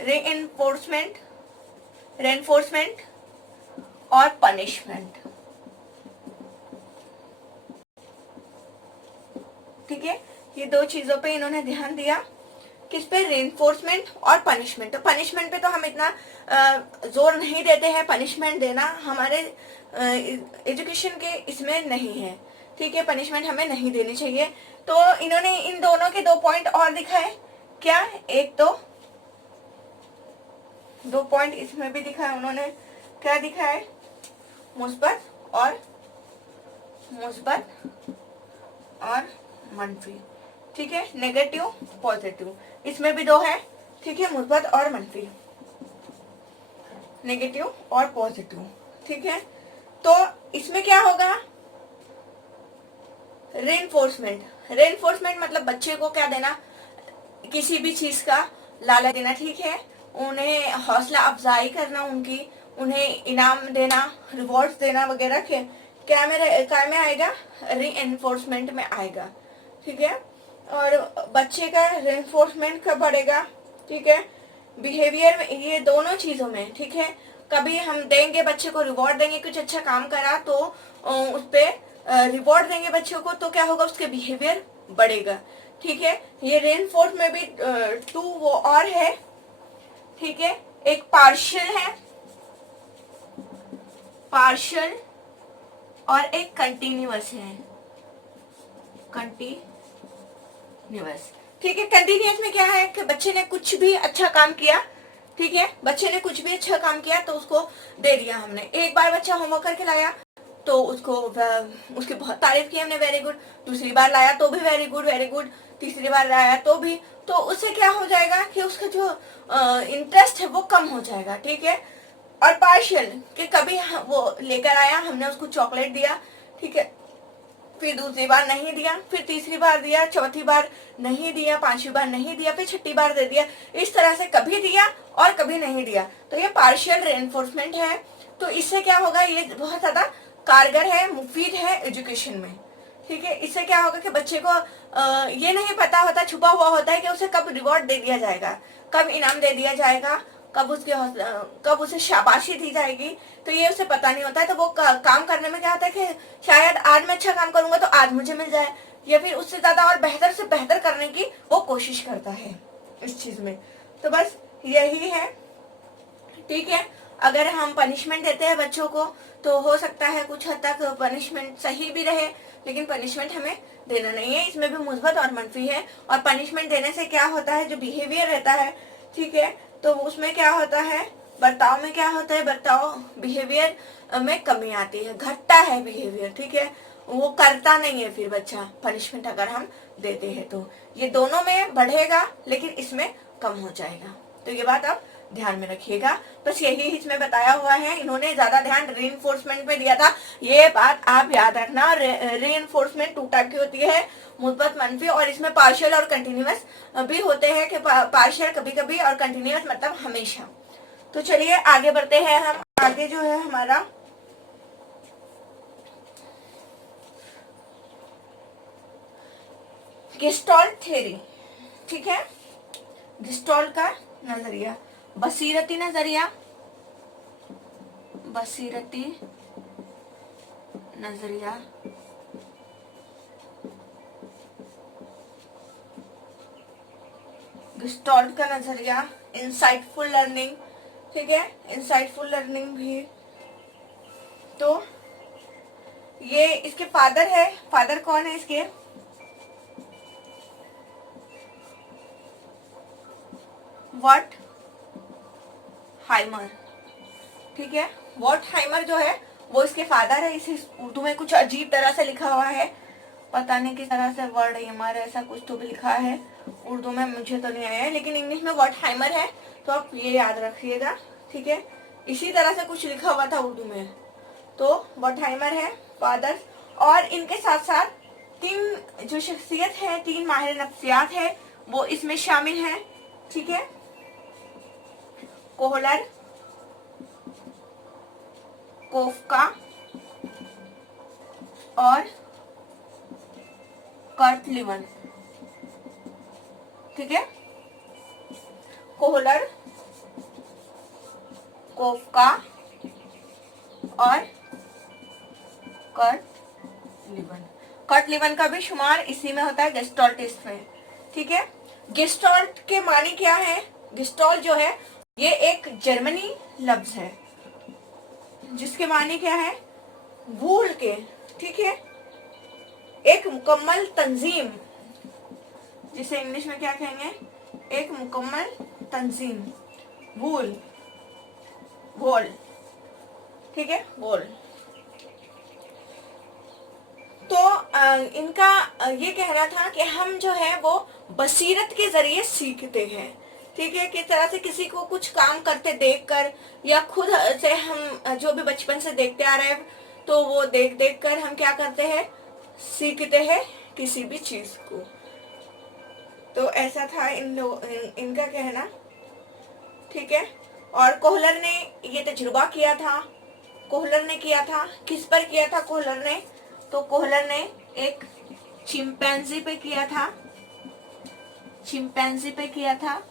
रेनफोर्समेंट और पनिशमेंट, ठीक है। ये दो चीजों पे इन्होंने ध्यान दिया। किस पे? रेनफोर्समेंट और पनिशमेंट। तो पनिशमेंट पे तो हम इतना जोर नहीं देते हैं, पनिशमेंट देना हमारे एजुकेशन के इसमें नहीं है, ठीक है, पनिशमेंट हमें नहीं देनी चाहिए। तो इन्होंने इन दोनों के 2 पॉइंट और दिखाए। क्या? एक तो 2 पॉइंट इसमें भी दिखाया उन्होंने। क्या दिखाए? मुस्बत और मंफी, ठीक है, नेगेटिव पॉजिटिव, इसमें भी 2 है, ठीक है, मुस्बत और मंफी, नेगेटिव और पॉजिटिव, ठीक है। तो इसमें क्या होगा? रेनफोर्समेंट मतलब बच्चे को क्या देना? किसी भी चीज का लालच देना, ठीक है, उन्हें हौसला अफजाई करना, उनकी उन्हें इनाम देना, रिवॉर्ड्स देना वगैरह के क्या में आएगा? रीएनफोर्समेंट में आएगा, ठीक है। और बच्चे का रेनफोर्समेंट कब बढ़ेगा? ठीक है, बिहेवियर में, ये दोनों चीजों में, ठीक है। कभी हम देंगे बच्चे को, रिवॉर्ड देंगे, कुछ अच्छा काम करा तो उस पर रिवॉर्ड देंगे बच्चों को, तो क्या होगा? उसके बिहेवियर बढ़ेगा, ठीक है। ये रेनफोर्स में भी 2 वो और है, ठीक है, एक पार्शियल है, पार्शियल, और एक कंटिन्यूअस है, कंटिन्यूअस, ठीक है। कंटिन्यूअस में क्या है कि बच्चे ने कुछ भी अच्छा काम किया, ठीक है, बच्चे ने कुछ भी अच्छा काम किया तो उसको दे दिया हमने। एक बार बच्चा होमवर्क करके लाया तो उसको उसकी बहुत तारीफ की हमने, वेरी गुड। दूसरी बार लाया तो भी वेरी गुड वेरी गुड। तीसरी बार लाया तो भी, तो उससे क्या हो जाएगा कि उसका जो इंटरेस्ट है वो कम हो जाएगा, ठीक है। और पार्शियल कि कभी वो लेकर आया, हमने उसको चॉकलेट दिया, ठीक है, फिर दूसरी बार नहीं दिया, फिर तीसरी बार दिया, चौथी बार नहीं दिया, पांचवी बार नहीं दिया, फिर छठी बार दे दिया, इस तरह से कभी दिया और कभी नहीं दिया, तो ये पार्शियल रेनफोर्समेंट है। तो इससे क्या होगा? ये बहुत ज्यादा कारगर है, मुफीद है एजुकेशन में, ठीक है। इससे क्या होगा कि बच्चे को ये नहीं पता होता, छुपा हुआ होता है कि उसे कब रिवॉर्ड दे दिया जाएगा, कब इनाम दे दिया जाएगा, कब उसे शाबाशी दी जाएगी, तो ये उसे पता नहीं होता है। तो वो काम करने में क्या होता है कि शायद आज मैं अच्छा काम करूंगा तो आज मुझे मिल जाए, या फिर उससे ज्यादा और बेहतर से बेहतर करने की वो कोशिश करता है इस चीज में। तो बस यही है, ठीक है। अगर हम पनिशमेंट देते हैं बच्चों को तो हो सकता है कुछ हद तक पनिशमेंट सही भी रहे, लेकिन पनिशमेंट हमें देना नहीं है। इसमें भी मुस्बत और मंफी है। और पनिशमेंट देने से क्या होता है, जो बिहेवियर रहता है, ठीक है, तो उसमें क्या होता है, बर्ताव में क्या होता है, बर्ताव बिहेवियर में कमी आती है, घटता है बिहेवियर, ठीक है, वो करता नहीं है फिर बच्चा पनिशमेंट अगर हम देते हैं तो। ये दोनों में बढ़ेगा लेकिन इसमें कम हो जाएगा। तो ये बात आप ध्यान में रखिएगा। बस यही इसमें बताया हुआ है। इन्होंने ज्यादा ध्यान रीइंफोर्समेंट पे दिया था, ये बात आप याद रखना। रीइंफोर्समेंट 2 टाइप की होती है, मुस्बत मंफी, और इसमें पार्शियल और कंटिन्यूअस भी होते हैं कि पार्शियल कभी कभी और कंटिन्यूअस मतलब हमेशा। तो चलिए आगे बढ़ते हैं हम। आगे जो है हमारा गेस्टॉल्ट थ्योरी, ठीक है, गेस्टॉल्ट का नजरिया, बसीरती नजरिया, बसीरती नजरिया, गेस्टॉल्ट का नजरिया, इंसाइटफुल लर्निंग, ठीक है, इंसाइटफुल लर्निंग भी। तो ये इसके फादर है, फादर कौन है इसके, वॉट हाइमर, ठीक है, वॉट हाइमर जो है वो इसके फादर है। इसे उर्दू में कुछ अजीब तरह से लिखा हुआ है, पता नहीं किस तरह से वर्ड हाइमर ऐसा कुछ तो भी लिखा है उर्दू में, मुझे तो नहीं आया है, लेकिन इंग्लिश में वॉट हाइमर है, तो आप ये याद रखिएगा, ठीक है। इसी तरह से कुछ लिखा हुआ था उर्दू में, तो वॉट हाइमर है फादर। और इनके साथ साथ 3 जो शख्सियत है, 3 माहिर नफ्सियात है, वो इसमें शामिल है, ठीक है, कोहलर, कोफका और कर्ट लिवन, ठीक है, कोहलर, कोफका और कर्ट लिवन। कर्ट लिवन का भी शुमार इसी में होता है, गेस्टॉल्टिस्ट में, ठीक है। गेस्टॉल्ट के मानी क्या है, गेस्टॉल्ट जो है ये एक जर्मनी लफ्ज है जिसके मानी क्या है, भूल के, ठीक है, एक मुकम्मल तंजीम, जिसे इंग्लिश में क्या कहेंगे, एक मुकम्मल तंजीम, भूल, भूल, ठीक है, भूल। तो इनका ये कहना था कि हम जो है वो बसीरत के जरिए सीखते हैं, ठीक है, किस तरह से किसी को कुछ काम करते देखकर या खुद से हम जो भी बचपन से देखते आ रहे हैं, तो वो देख देख कर हम क्या करते हैं, सीखते हैं किसी भी चीज को। तो ऐसा था इनका कहना, ठीक है। और कोहलर ने ये तजुर्बा किया था, कोहलर ने किया था, किस पर किया था कोहलर ने, तो कोहलर ने एक चिंपैंजी पे किया था, चिंपैंजी पे किया था।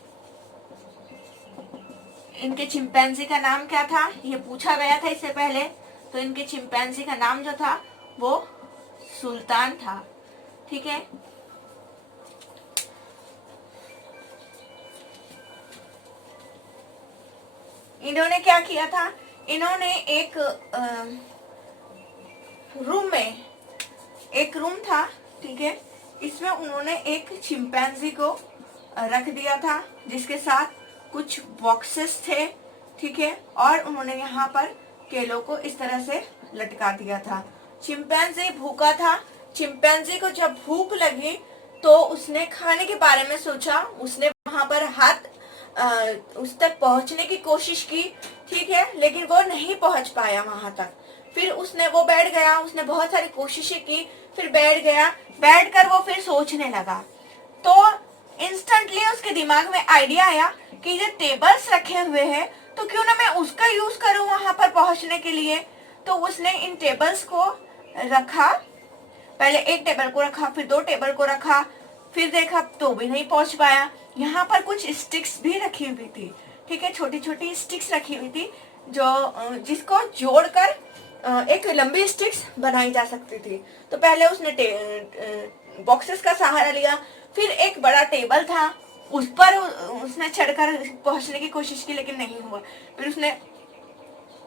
इनके चिंपैंजी का नाम क्या था, ये पूछा गया था इससे पहले, तो इनके चिंपैंजी का नाम जो था वो सुल्तान था, ठीक है। इन्होंने क्या किया था, इन्होंने एक रूम में, एक रूम था, ठीक है, इसमें उन्होंने एक चिंपैंजी को रख दिया था जिसके साथ कुछ बॉक्सेस थे, ठीक है, और उन्होंने यहाँ पर केलों को इस तरह से लटका दिया था। चिंपैंजी भूखा था, चिंपैंजी को जब भूख लगी तो उसने खाने के बारे में सोचा, उसने वहां पर हाथ उस तक पहुंचने की कोशिश की, ठीक है, लेकिन वो नहीं पहुंच पाया वहां तक। फिर उसने वो बैठ गया, उसने बहुत सारी कोशिशें की, फिर बैठ गया, बैठकर वो फिर सोचने लगा, तो इंस्टेंटली उसके दिमाग में आइडिया आया कि ये टेबल्स रखे हुए हैं तो क्यों ना मैं उसका यूज करूं वहां पर पहुंचने के लिए। तो उसने इन टेबल्स को रखा, पहले एक टेबल को रखा, फिर 2 टेबल को रखा, फिर देखा तो भी नहीं पहुंच पाया। यहाँ पर कुछ स्टिक्स भी रखी हुई थी, ठीक है, छोटी छोटी स्टिक्स रखी हुई थी जो जिसको जोड़कर एक लंबी स्टिक्स बनाई जा सकती थी। तो पहले उसने बॉक्सेस का सहारा लिया, फिर एक बड़ा टेबल था उस पर उसने चढ़कर पहुंचने की कोशिश की लेकिन नहीं हुआ। फिर उसने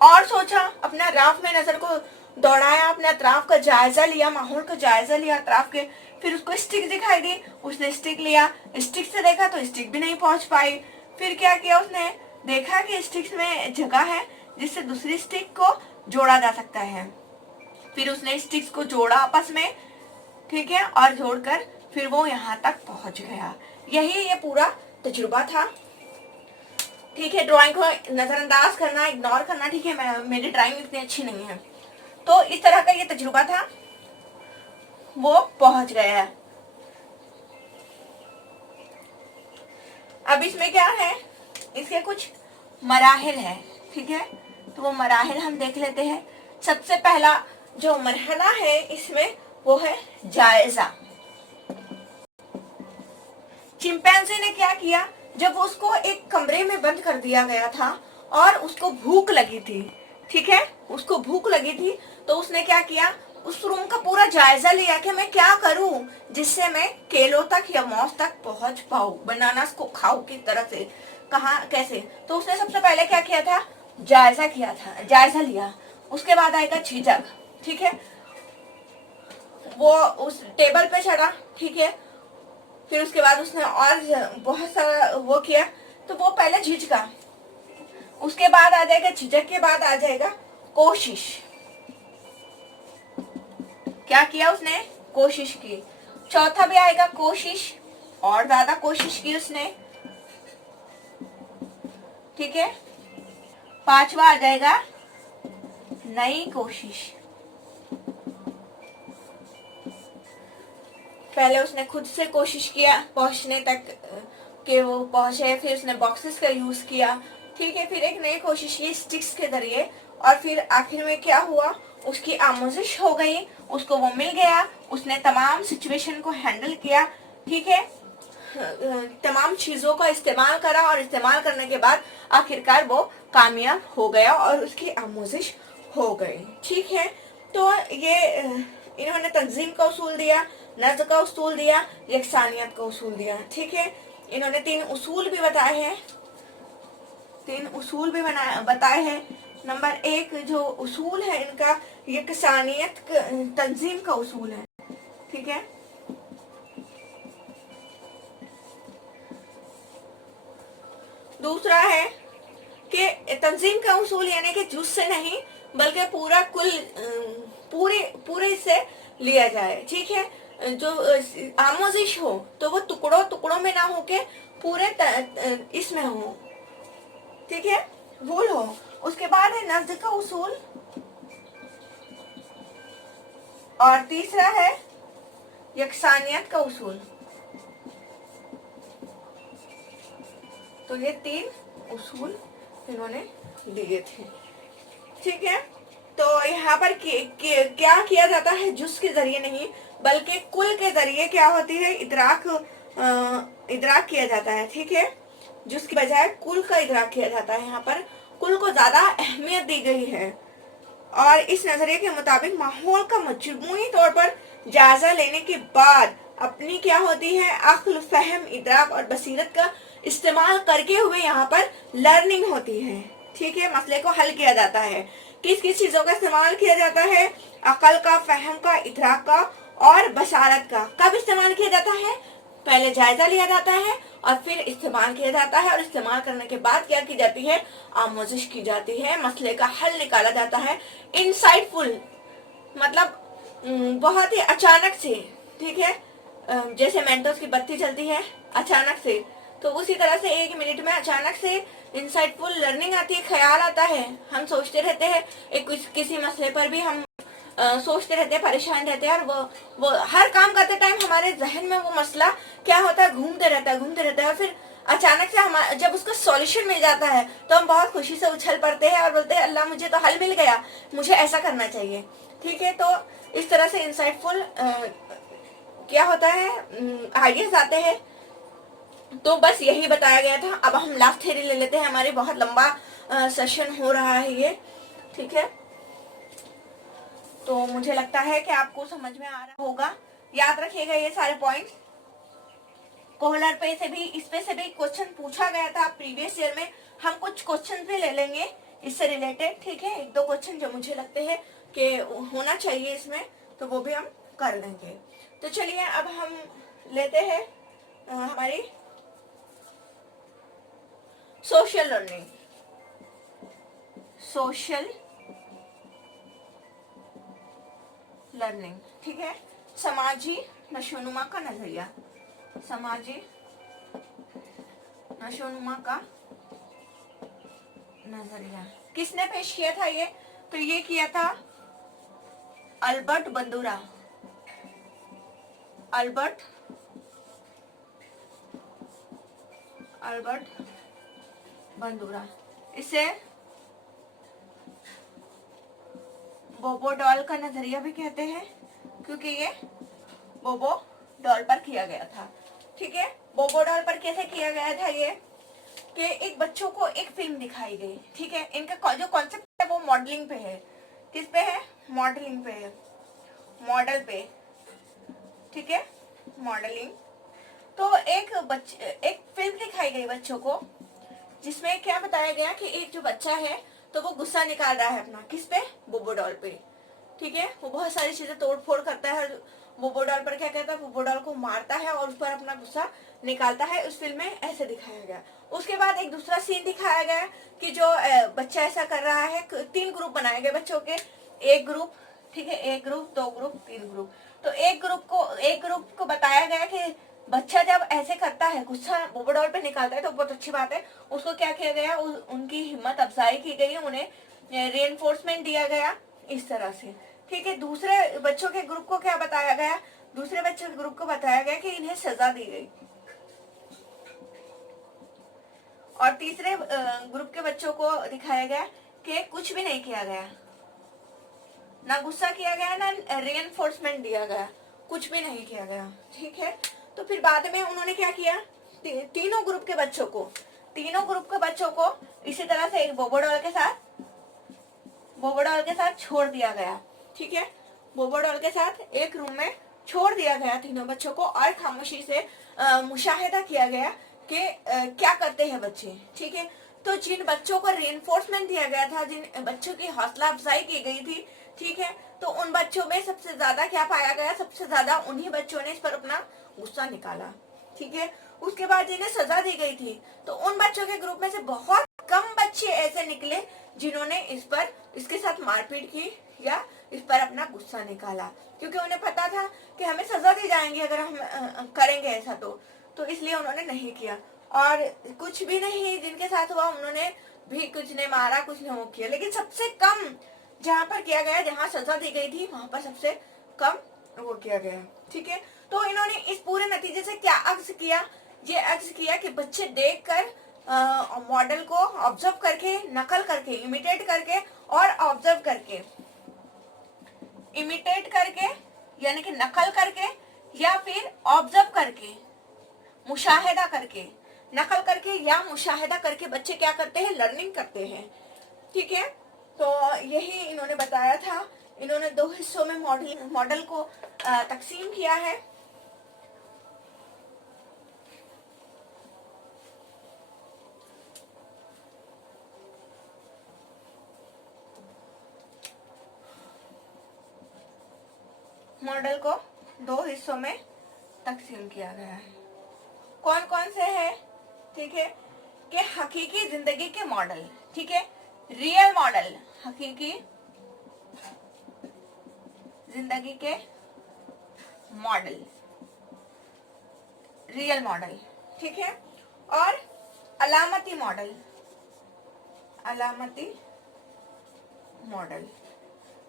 और सोचा, अपना अतराफ में नजर को दौड़ाया, अपने अतराफ का जायजा लिया, माहौल का जायजा लिया अतराफ के। फिर उसको स्टिक दिखाई दी, उसने स्टिक लिया, स्टिक से देखा तो स्टिक भी नहीं पहुंच पाई। फिर क्या किया उसने, देखा कि स्टिक में जगह है जिससे दूसरी स्टिक को जोड़ा जा सकता है। फिर उसने स्टिक्स को जोड़ा आपस में, ठीक है, और जोड़कर फिर वो यहाँ तक पहुंच गया। यही ये पूरा तजुर्बा था, ठीक है। ड्राइंग को नजरअंदाज करना, इग्नोर करना, ठीक है, मेरी ड्राइंग इतनी अच्छी नहीं है। तो इस तरह का ये तजुर्बा था, वो पहुंच गया। अब इसमें क्या है, इसके कुछ मराहिल है, ठीक है। तो वो मराहिल हम देख लेते हैं। सबसे पहला जो मरहला है इसमें वो है जायजा। चिंपैंजी ने क्या किया, जब उसको एक कमरे में बंद कर दिया गया था और उसको भूख लगी थी, ठीक है, उसको भूख लगी थी, तो उसने क्या किया, उस रूम का पूरा जायजा लिया कि मैं क्या करूं जिससे मैं केलों तक या मौस तक पहुंच पाऊं, बनानास को खाऊं किस तरह से, कहाँ कैसे। तो उसने सबसे पहले क्या किया था, जायजा किया था, जायजा लिया। उसके बाद आएगा झिझक, ठीक है, वो उस टेबल पे चढ़ा, ठीक है। फिर उसके बाद उसने और बहुत सारा वो किया, तो वो पहले झिझका, उसके बाद आ जाएगा झिझक के बाद आ जाएगा कोशिश। क्या किया उसने, कोशिश की। चौथा भी आएगा कोशिश, और ज्यादा कोशिश की उसने, ठीक है। पांचवा आ जाएगा नई कोशिश। पहले उसने खुद से कोशिश किया पहुंचने तक कि वो पहुंचे, फिर उसने बॉक्सेस का यूज किया, ठीक है। फिर एक नई कोशिश की स्टिक्स के जरिए, और फिर आखिर में क्या हुआ, उसकी आमोजिश हो गई, उसको वो मिल गया, उसने तमाम सिचुएशन को हैंडल किया, ठीक है, तमाम चीजों का इस्तेमाल करा, और इस्तेमाल करने के बाद आखिरकार वो कामयाब हो गया और उसकी आमोजिश हो गई, ठीक है। तो ये इन्होंने तंजीम का उसूल दिया, नज़्म का उसूल दिया, यकसानियत का उसूल दिया, ठीक है। इन्होंने 3 उसूल भी बताए हैं, 3 उसूल भी बताए हैं। नंबर 1 जो उसूल है इनका, यकसानियत तंजीम का उसूल है, ठीक है। दूसरा है कि तंजीम का उसूल यानी कि जुज से नहीं बल्कि पूरा कुल पूरे से लिया जाए, ठीक है। जो आमोजिश हो तो वो टुकड़ों टुकड़ों में ना हो के पूरे इसमें हो, ठीक है, वूल हो। उसके बाद है नज़्म का उसूल, और तीसरा है यकसानियत का उसूल। तो ये 3 उसूल इन्होंने दिए थे, ठीक है। तो यहाँ पर क्या किया जाता है, जुज के जरिए नहीं बल्कि कुल के जरिए क्या होती है, इदराक किया जाता है, ठीक है। जुज की बजाय कुल का इदराक किया जाता है। यहाँ पर कुल को ज्यादा अहमियत दी गई है, और इस नजरिए के मुताबिक माहौल का मजमूई तौर पर जायजा लेने के बाद अपनी क्या होती है, अक्ल, फहम, इदराक और बसीरत का इस्तेमाल करके हुए यहाँ पर लर्निंग होती है, ठीक है। मसले को हल किया जाता है। किस किस चीजों का इस्तेमाल किया जाता है, अकल का, फहम का, इदराक का और बसारत का। कब इस्तेमाल किया जाता है, पहले जायजा लिया जाता है और फिर इस्तेमाल किया जाता है, और इस्तेमाल करने के बाद क्या की जाती है, आमोजिश की जाती है, मसले का हल निकाला जाता है। इनसाइटफुल मतलब बहुत ही अचानक से, ठीक है, जैसे मेंटोस की बत्ती चलती है अचानक से, तो उसी तरह से 1 मिनट में अचानक से इंसाइटफुल लर्निंग आती है, ख्याल आता है, हम सोचते रहते हैं किसी मसले पर भी हम सोचते रहते हैं, परेशान रहते हैं, और वो हर काम करते टाइम हमारे जहन में वो मसला क्या होता है, घूमते रहता है, और फिर अचानक से हम जब उसका सॉल्यूशन मिल जाता है तो हम बहुत खुशी से उछल पड़ते हैं और बोलते हैं अल्लाह मुझे तो हल मिल गया, मुझे ऐसा करना चाहिए, ठीक है। तो इस तरह से इंसाइटफुल क्या होता है, आइडियाज आते हैं। तो बस यही बताया गया था। अब हम लास्ट थ्योरी ले लेते हैं, हमारे बहुत लंबा सेशन हो रहा है ये, ठीक है। तो मुझे लगता है कि आपको समझ में आ रहा होगा। याद रखिएगा ये सारे पॉइंट्स। कोहलर पे से भी, इस पे से भी क्वेश्चन पूछा गया था प्रीवियस ईयर में। हम कुछ क्वेश्चन भी ले लेंगे इससे रिलेटेड, ठीक है, एक दो क्वेश्चन जो मुझे लगते हैं कि होना चाहिए इसमें, तो वो भी हम कर देंगे। तो चलिए अब हम लेते हैं हमारी सोशल लर्निंग। सोशल लर्निंग, ठीक है, समाजी नशोनुमा का नजरिया। समाजी नशोनुमा का नजरिया किसने पेश किया था ये? तो ये किया था अल्बर्ट बंदूरा। अल्बर्ट बंदूरा। इसे बोबो डॉल का नजरिया भी कहते हैं, क्योंकि ये बोबो डॉल पर किया गया था। ठीक है, बोबो डॉल पर कैसे किया गया था ये, कि एक बच्चों को एक फिल्म दिखाई गई। ठीक है, इनका जो कॉन्सेप्ट है वो मॉडलिंग पे है। किस पे है? मॉडलिंग पे है, मॉडल पे। ठीक है, मॉडलिंग। तो एक फिल्म दिखाई गई बच्चों को, जिसमें क्या बताया गया कि एक जो बच्चा है तो वो गुस्सा निकाल रहा है अपना, किस पे? बोबो डॉल पे। ठीक है, वो बहुत सारी चीजें तोड़ फोड़ करता है, बोबो डॉल पर क्या कहता है, बोबो डॉल को मारता है और उस पर अपना गुस्सा निकालता है। उस फिल्म में ऐसे दिखाया गया। उसके बाद एक दूसरा सीन दिखाया गया कि जो बच्चा ऐसा कर रहा है, 3 ग्रुप बनाए गए बच्चों के। एक ग्रुप, ठीक है, 1 ग्रुप, 2 ग्रुप, 3 ग्रुप। तो एक ग्रुप को बताया गया कि बच्चा जब ऐसे करता है, गुस्सा बोबो डॉल पे निकालता है, तो बहुत अच्छी बात है। उसको क्या किया गया, उनकी हिम्मत अफजाई की गई, उन्हें रीइंफोर्समेंट दिया गया, इस तरह से। ठीक है, दूसरे बच्चों के ग्रुप को क्या बताया गया? दूसरे बच्चों के ग्रुप को बताया गया कि इन्हें सजा दी गई। और तीसरे ग्रुप के बच्चों को दिखाया गया कि कुछ भी नहीं किया गया, ना गुस्सा किया गया, ना रीइंफोर्समेंट दिया गया, कुछ भी नहीं किया गया। ठीक है, तो फिर बाद में उन्होंने क्या किया, तीनों ग्रुप के बच्चों को इसी तरह से एक बोबो डॉल के साथ छोड़ दिया गया। ठीक है, बोबो डॉल के साथ एक रूम में छोड़ दिया गया तीनों बच्चों को, और खामोशी से मुशाहिदा किया गया कि क्या करते हैं बच्चे। ठीक है, तो जिन बच्चों को रीइंफोर्समेंट दिया गया था, जिन बच्चों की हौसला अफजाई की गई थी, ठीक है, तो उन बच्चों में सबसे ज्यादा क्या पाया गया, सबसे ज्यादा उन्हीं बच्चों ने इस पर अपना गुस्सा निकाला। ठीक है, उसके बाद जिन्हें सजा दी गई थी, तो उन बच्चों के ग्रुप में से बहुत कम बच्चे ऐसे निकले जिन्होंने इसके साथ मारपीट की या इस पर अपना गुस्सा निकाला, क्योंकि उन्हें पता था कि हमें सजा दी जाएंगी अगर हम करेंगे ऐसा। तो इसलिए उन्होंने नहीं किया। और कुछ भी नहीं जिनके साथ हुआ, उन्होंने भी कुछ नहीं मारा, कुछ नहीं वो किया। लेकिन सबसे कम जहाँ पर किया गया, जहाँ सजा दी गई थी, वहां पर सबसे कम वो किया गया। ठीक है, तो इन्होंने इस पूरे नतीजे से क्या अक्स किया? ये अक्स किया कि बच्चे देखकर, मॉडल को ऑब्जर्व करके, नकल करके, इमिटेट करके और ऑब्जर्व करके, इमिटेट करके यानी कि नकल करके, या फिर ऑब्जर्व करके, मुशाहिदा करके, नकल करके या मुशाहिदा करके बच्चे क्या करते हैं, लर्निंग करते हैं। ठीक है, तो यही इन्होंने बताया था। इन्होंने 2 हिस्सों में मॉडल को तकसीम किया है। मॉडल को 2 हिस्सों में तकसीम किया गया है। कौन कौन से हैं? ठीक है, कि हकीकी जिंदगी के मॉडल, ठीक है, रियल मॉडल, हकीकी जिंदगी के मॉडल, रियल मॉडल, ठीक है, और अलामती मॉडल, अलामती मॉडल।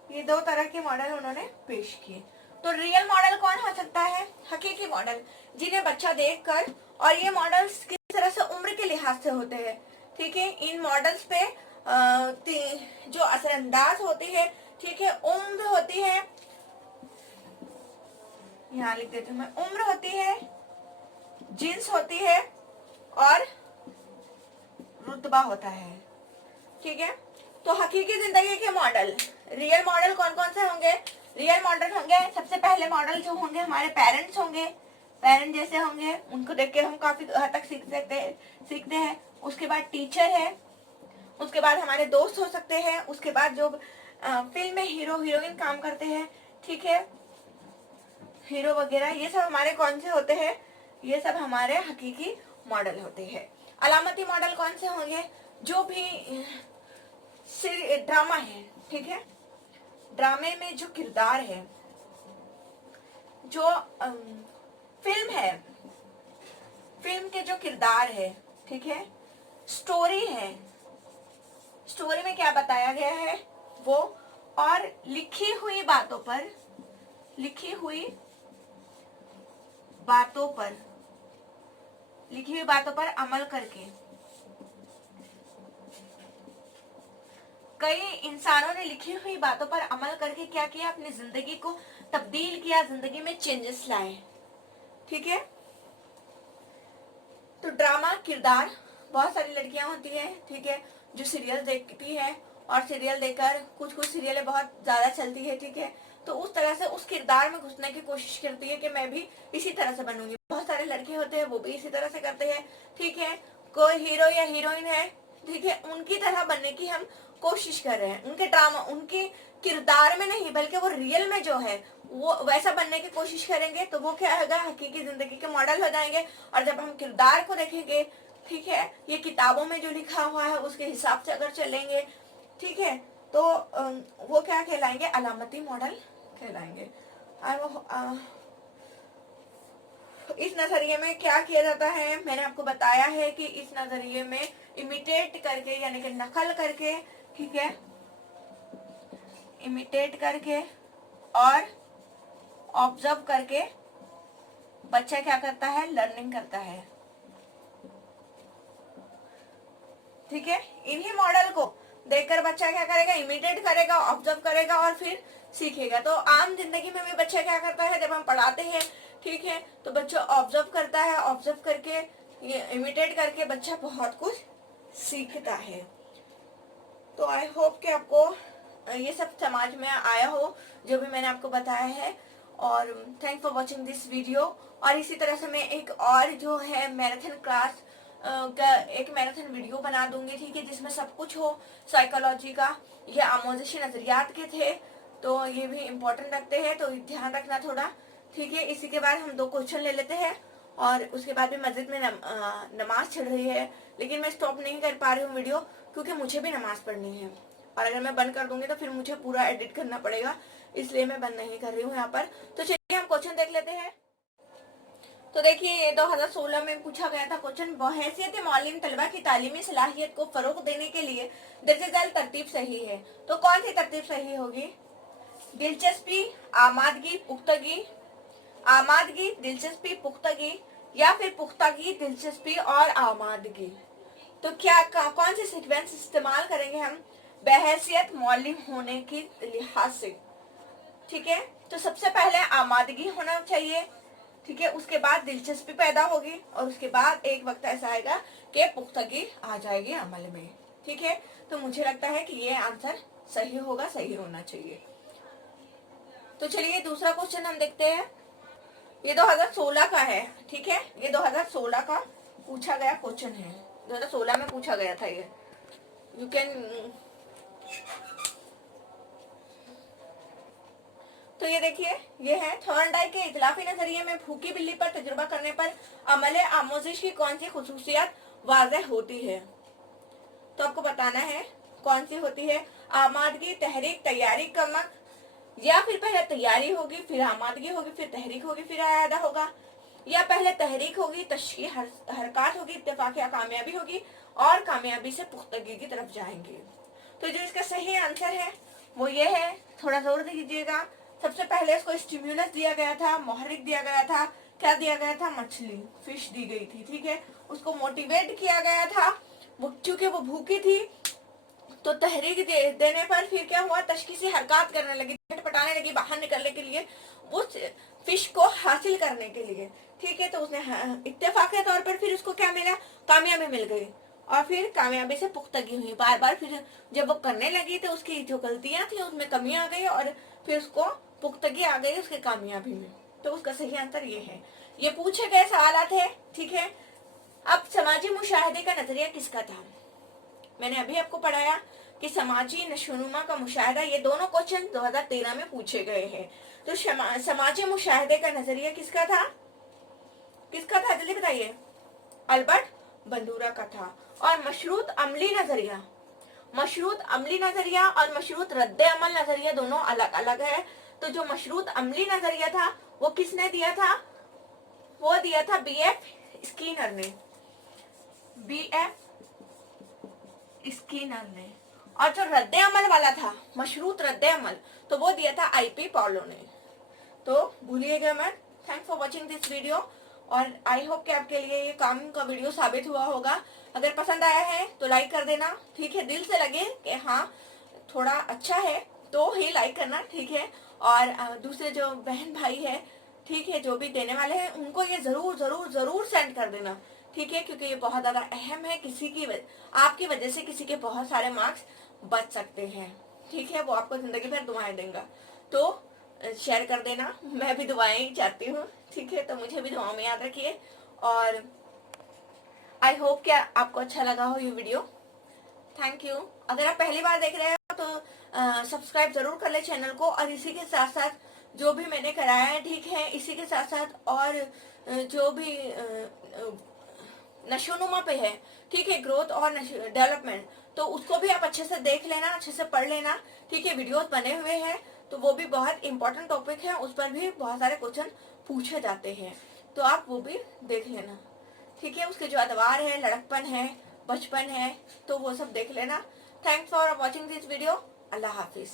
ये 2 तरह के मॉडल उन्होंने पेश किए। तो रियल मॉडल कौन हो सकता है? हकीकी मॉडल, जिन्हें बच्चा देखकर, और ये मॉडल्स किस तरह से उम्र के लिहाज से होते हैं। ठीक है, इन मॉडल्स पे जो असरअंदाज होती है, ठीक है, उम्र होती है, यहाँ लिख देती हूँ मैं, उम्र होती है, जिन्स होती है और रुतबा होता है। ठीक है, तो हकीकी जिंदगी के मॉडल, रियल मॉडल कौन कौन से होंगे? रियल मॉडल होंगे, सबसे पहले मॉडल जो होंगे हमारे पेरेंट्स होंगे, पेरेंट जैसे होंगे, उनको देख के हम काफी हद तक सीखते हैं। उसके बाद टीचर है, उसके बाद हमारे दोस्त हो सकते हैं, उसके बाद जो फिल्म में हीरो हीरोइन काम करते हैं, ठीक है, हीरो वगैरह, ये सब हमारे कौन से होते हैं, ये सब हमारे हकीकी मॉडल होते हैं। अलामती मॉडल कौन से होंगे, जो भी ड्रामा है, ठीक है, ड्रामे में जो किरदार है, जो फिल्म है, फिल्म के जो किरदार है, ठीक है, स्टोरी है, स्टोरी में क्या बताया गया है वो, और लिखी हुई बातों पर, लिखी हुई बातों पर, लिखी हुई बातों पर अमल करके, कई इंसानों ने लिखी हुई बातों पर अमल करके क्या किया, अपनी जिंदगी को तब्दील किया, जिंदगी में चेंजेस लाए, ठीक है। तो ड्रामा किरदार, बहुत सारी लड़कियां होती है, ठीक है, जो सीरियल देखती है और सीरियल देखकर कुछ सीरियलें बहुत ज्यादा चलती है, ठीक है, तो उस तरह से उस किरदार में घुसने की कोशिश करती है कि मैं भी इसी तरह से बनूंगी। बहुत सारे लड़के होते हैं वो भी इसी तरह से करते हैं, ठीक है, कोई हीरो या हीरोइन है, ठीक है, उनकी तरह बनने की हम कोशिश कर रहे हैं, उनके ड्रामा, उनके किरदार में नहीं बल्कि वो रियल में जो है वो वैसा बनने की कोशिश करेंगे, तो वो क्या होगा, हकीकी जिंदगी के मॉडल हो जाएंगे। और जब हम किरदार को देखेंगे, ठीक है, ये किताबों में जो लिखा हुआ है उसके हिसाब से अगर चलेंगे, ठीक है, तो वो क्या कहलाएंगे, अलामती मॉडल कहलाएंगे। और इस नजरिए में क्या किया जाता है, मैंने आपको बताया है कि इस नजरिए में इमिटेट करके, यानी कि नकल करके, ठीक है, इमिटेट करके और ऑब्जर्व करके बच्चा क्या करता है, लर्निंग करता है, ठीक है। इन्हीं मॉडल को देखकर बच्चा क्या करेगा, इमिटेट करेगा, ऑब्जर्व करेगा और फिर सीखेगा। तो आम जिंदगी में भी बच्चा क्या करता है, जब हम पढ़ाते हैं, ठीक है, तो बच्चा ऑब्जर्व करता है, ऑब्जर्व करके ये इमिटेट करके बच्चा बहुत कुछ सीखता है। तो आई होप कि आपको ये सब समझ में आया हो जो भी मैंने आपको बताया है, और thank for watching this video. और इसी तरह से मैं एक और जो है मैराथन क्लास का एक मैराथन वीडियो बना दूंगी, ठीक है, जिसमें सब कुछ हो साइकोलॉजी का। ये आमोजिशी नजरियात के थे, तो ये भी इम्पोर्टेंट रखते हैं, तो ध्यान रखना थोड़ा, ठीक है। इसी के बाद हम 2 क्वेश्चन ले लेते हैं और उसके बाद भी मस्जिद में नमाज चढ़ रही है, लेकिन मैं स्टॉप नहीं कर पा रही हूँ वीडियो क्योंकि मुझे भी नमाज पढ़नी है, और अगर मैं बंद कर दूंगी तो फिर मुझे पूरा एडिट करना पड़ेगा, इसलिए मैं बंद नहीं कर रही हूँ यहाँ पर। तो चलिए हम क्वेश्चन देख लेते हैं। तो देखिए 2016 में पूछा गया था क्वेश्चन, बहैसियत मौलिम तलबा की तालीमी सलाहियत को फरोग देने के लिए दर्ज झैल तरतीब सही है। तो कौन सी तरतीब सही होगी, दिलचस्पी, आमादगी, पुख्तगी, आमादगी, दिलचस्पी, पुख्तगी, या फिर पुख्तगी, दिलचस्पी और आमादगी। तो क्या कौन सी सीक्वेंस इस्तेमाल करेंगे हम बहैसियत मौलिम होने की लिहाज से, ठीक है। तो सबसे पहले आमादगी होना चाहिए, ठीक है, उसके बाद दिलचस्पी पैदा होगी और उसके बाद एक वक्त ऐसा आएगा कि पुख्तगी आ जाएगी अमल में, ठीक है। तो मुझे लगता है कि ये आंसर सही होगा, सही होना चाहिए। तो चलिए दूसरा क्वेश्चन हम देखते हैं। ये 2016 का है, ठीक है, ये 2016 का पूछा गया क्वेश्चन है, 2016 में पूछा गया था ये। यू कैन, तो ये देखिए, ये है थॉर्नडाइक के इतलाफी नजरिए में भूखी बिल्ली पर तजुर्बा करने पर अमले आमोजिश की कौन सी खुसूसियात वाज़ेह होती है। तो आपको बताना है कौन सी होती है, आमादगी, तहरीक, तैयारी, कमक, या फिर पहले तैयारी होगी फिर आमादगी होगी फिर तहरीक होगी फिर आयादा होगा, या पहले तहरीक होगी, तशकी हरकत होगी, इत्तेफाक या कामयाबी होगी और कामयाबी से पुख्तगी की तरफ जाएंगे। तो जो इसका सही आंसर है वो ये है, थोड़ा जोर दीजिएगा। सबसे पहले इसको स्टिम्युलस दिया गया था, मुहर्रिक दिया गया था, क्या दिया गया था, मछली, फिश दी गई थी, ठीक है। उसको मोटिवेट किया गया था, वो क्योंकि वो भूखी थी, तो तहरीक देने पर फिर क्या हुआ, तशकी से हरकत करने लगी, पटाने लगी बाहर निकलने के लिए उस फिश को हासिल करने के लिए, ठीक है। तो उसने इत्तेफाक के तौर पर फिर उसको क्या मिला, कामयाबी मिल गई और फिर कामयाबी से पुख्तगी हुई। बार बार फिर जब वो करने लगी तो उसकी जो गलतियां थी उसमें कमी आ गई और फिर उसको पुख्तगी आ गई उसके कामयाबी में। तो उसका सही आंसर ये है। ये पूछे गए सवाल थे, ठीक है। अब समाजी मुशाहिदे का नजरिया किसका था, मैंने अभी आपको पढ़ाया कि समाजी नशोनुमा का मुशाहिदा, ये दोनों क्वेश्चन 2013 में पूछे गए हैं। तो समाजी मुशाहिदे का नजरिया किसका था? किसका था जल्दी बताइए? अल्बर्ट बंदूरा का था। और मशरूत अमली नजरिया, मशरूत अमली नजरिया और मशरूत रद्द अमल नजरिया दोनों अलग अलग है। तो जो मशरूत अमली नजरिया था वो किसने दिया था? वो दिया था BF स्किनर ने, BF स्किनर ने। और जो रद्द अमल वाला था, मशरूत रद्द अमल, तो वो दिया था IP पॉलो ने। तो भूलिएगा मत। Thanks for watching this video, और आई होप कि आपके लिए ये काम का वीडियो साबित हुआ होगा। अगर पसंद आया है तो लाइक कर देना, ठीक है? दिल से लगे कि हाँ थोड़ा अच्छा है तो ही लाइक करना, ठीक है? और दूसरे जो बहन भाई है, ठीक है, जो भी देने वाले हैं, उनको ये जरूर जरूर जरूर सेंड कर देना, ठीक है? क्योंकि ये बहुत ज्यादा अहम है। किसी की आपकी वजह से किसी के बहुत सारे मार्क्स बच सकते हैं, ठीक है? वो आपको जिंदगी भर दुआएं देगा। तो शेयर कर देना, मैं भी दुआएं चाहती हूँ, ठीक है? तो मुझे भी दुआओं में याद रखिए। और आई होप कि आपको अच्छा लगा हो ये वीडियो। Thank you. अगर आप पहली बार देख रहे हो तो सब्सक्राइब जरूर कर ले चैनल को। और इसी के साथ साथ जो भी मैंने कराया है, ठीक है, इसी के साथ साथ और जो भी नशोनुमा पे है, ठीक है, ग्रोथ और डेवलपमेंट, तो उसको भी आप अच्छे से देख लेना, अच्छे से पढ़ लेना, ठीक है? वीडियोस बने हुए हैं, तो वो भी बहुत इंपॉर्टेंट टॉपिक है, उस पर भी बहुत सारे क्वेश्चन पूछे जाते हैं, तो आप वो भी देख लेना, ठीक है? उसके जो अदवार है, लड़कपन है, बचपन है, तो वो सब देख लेना। Thanks for watching this video. Allah Hafiz.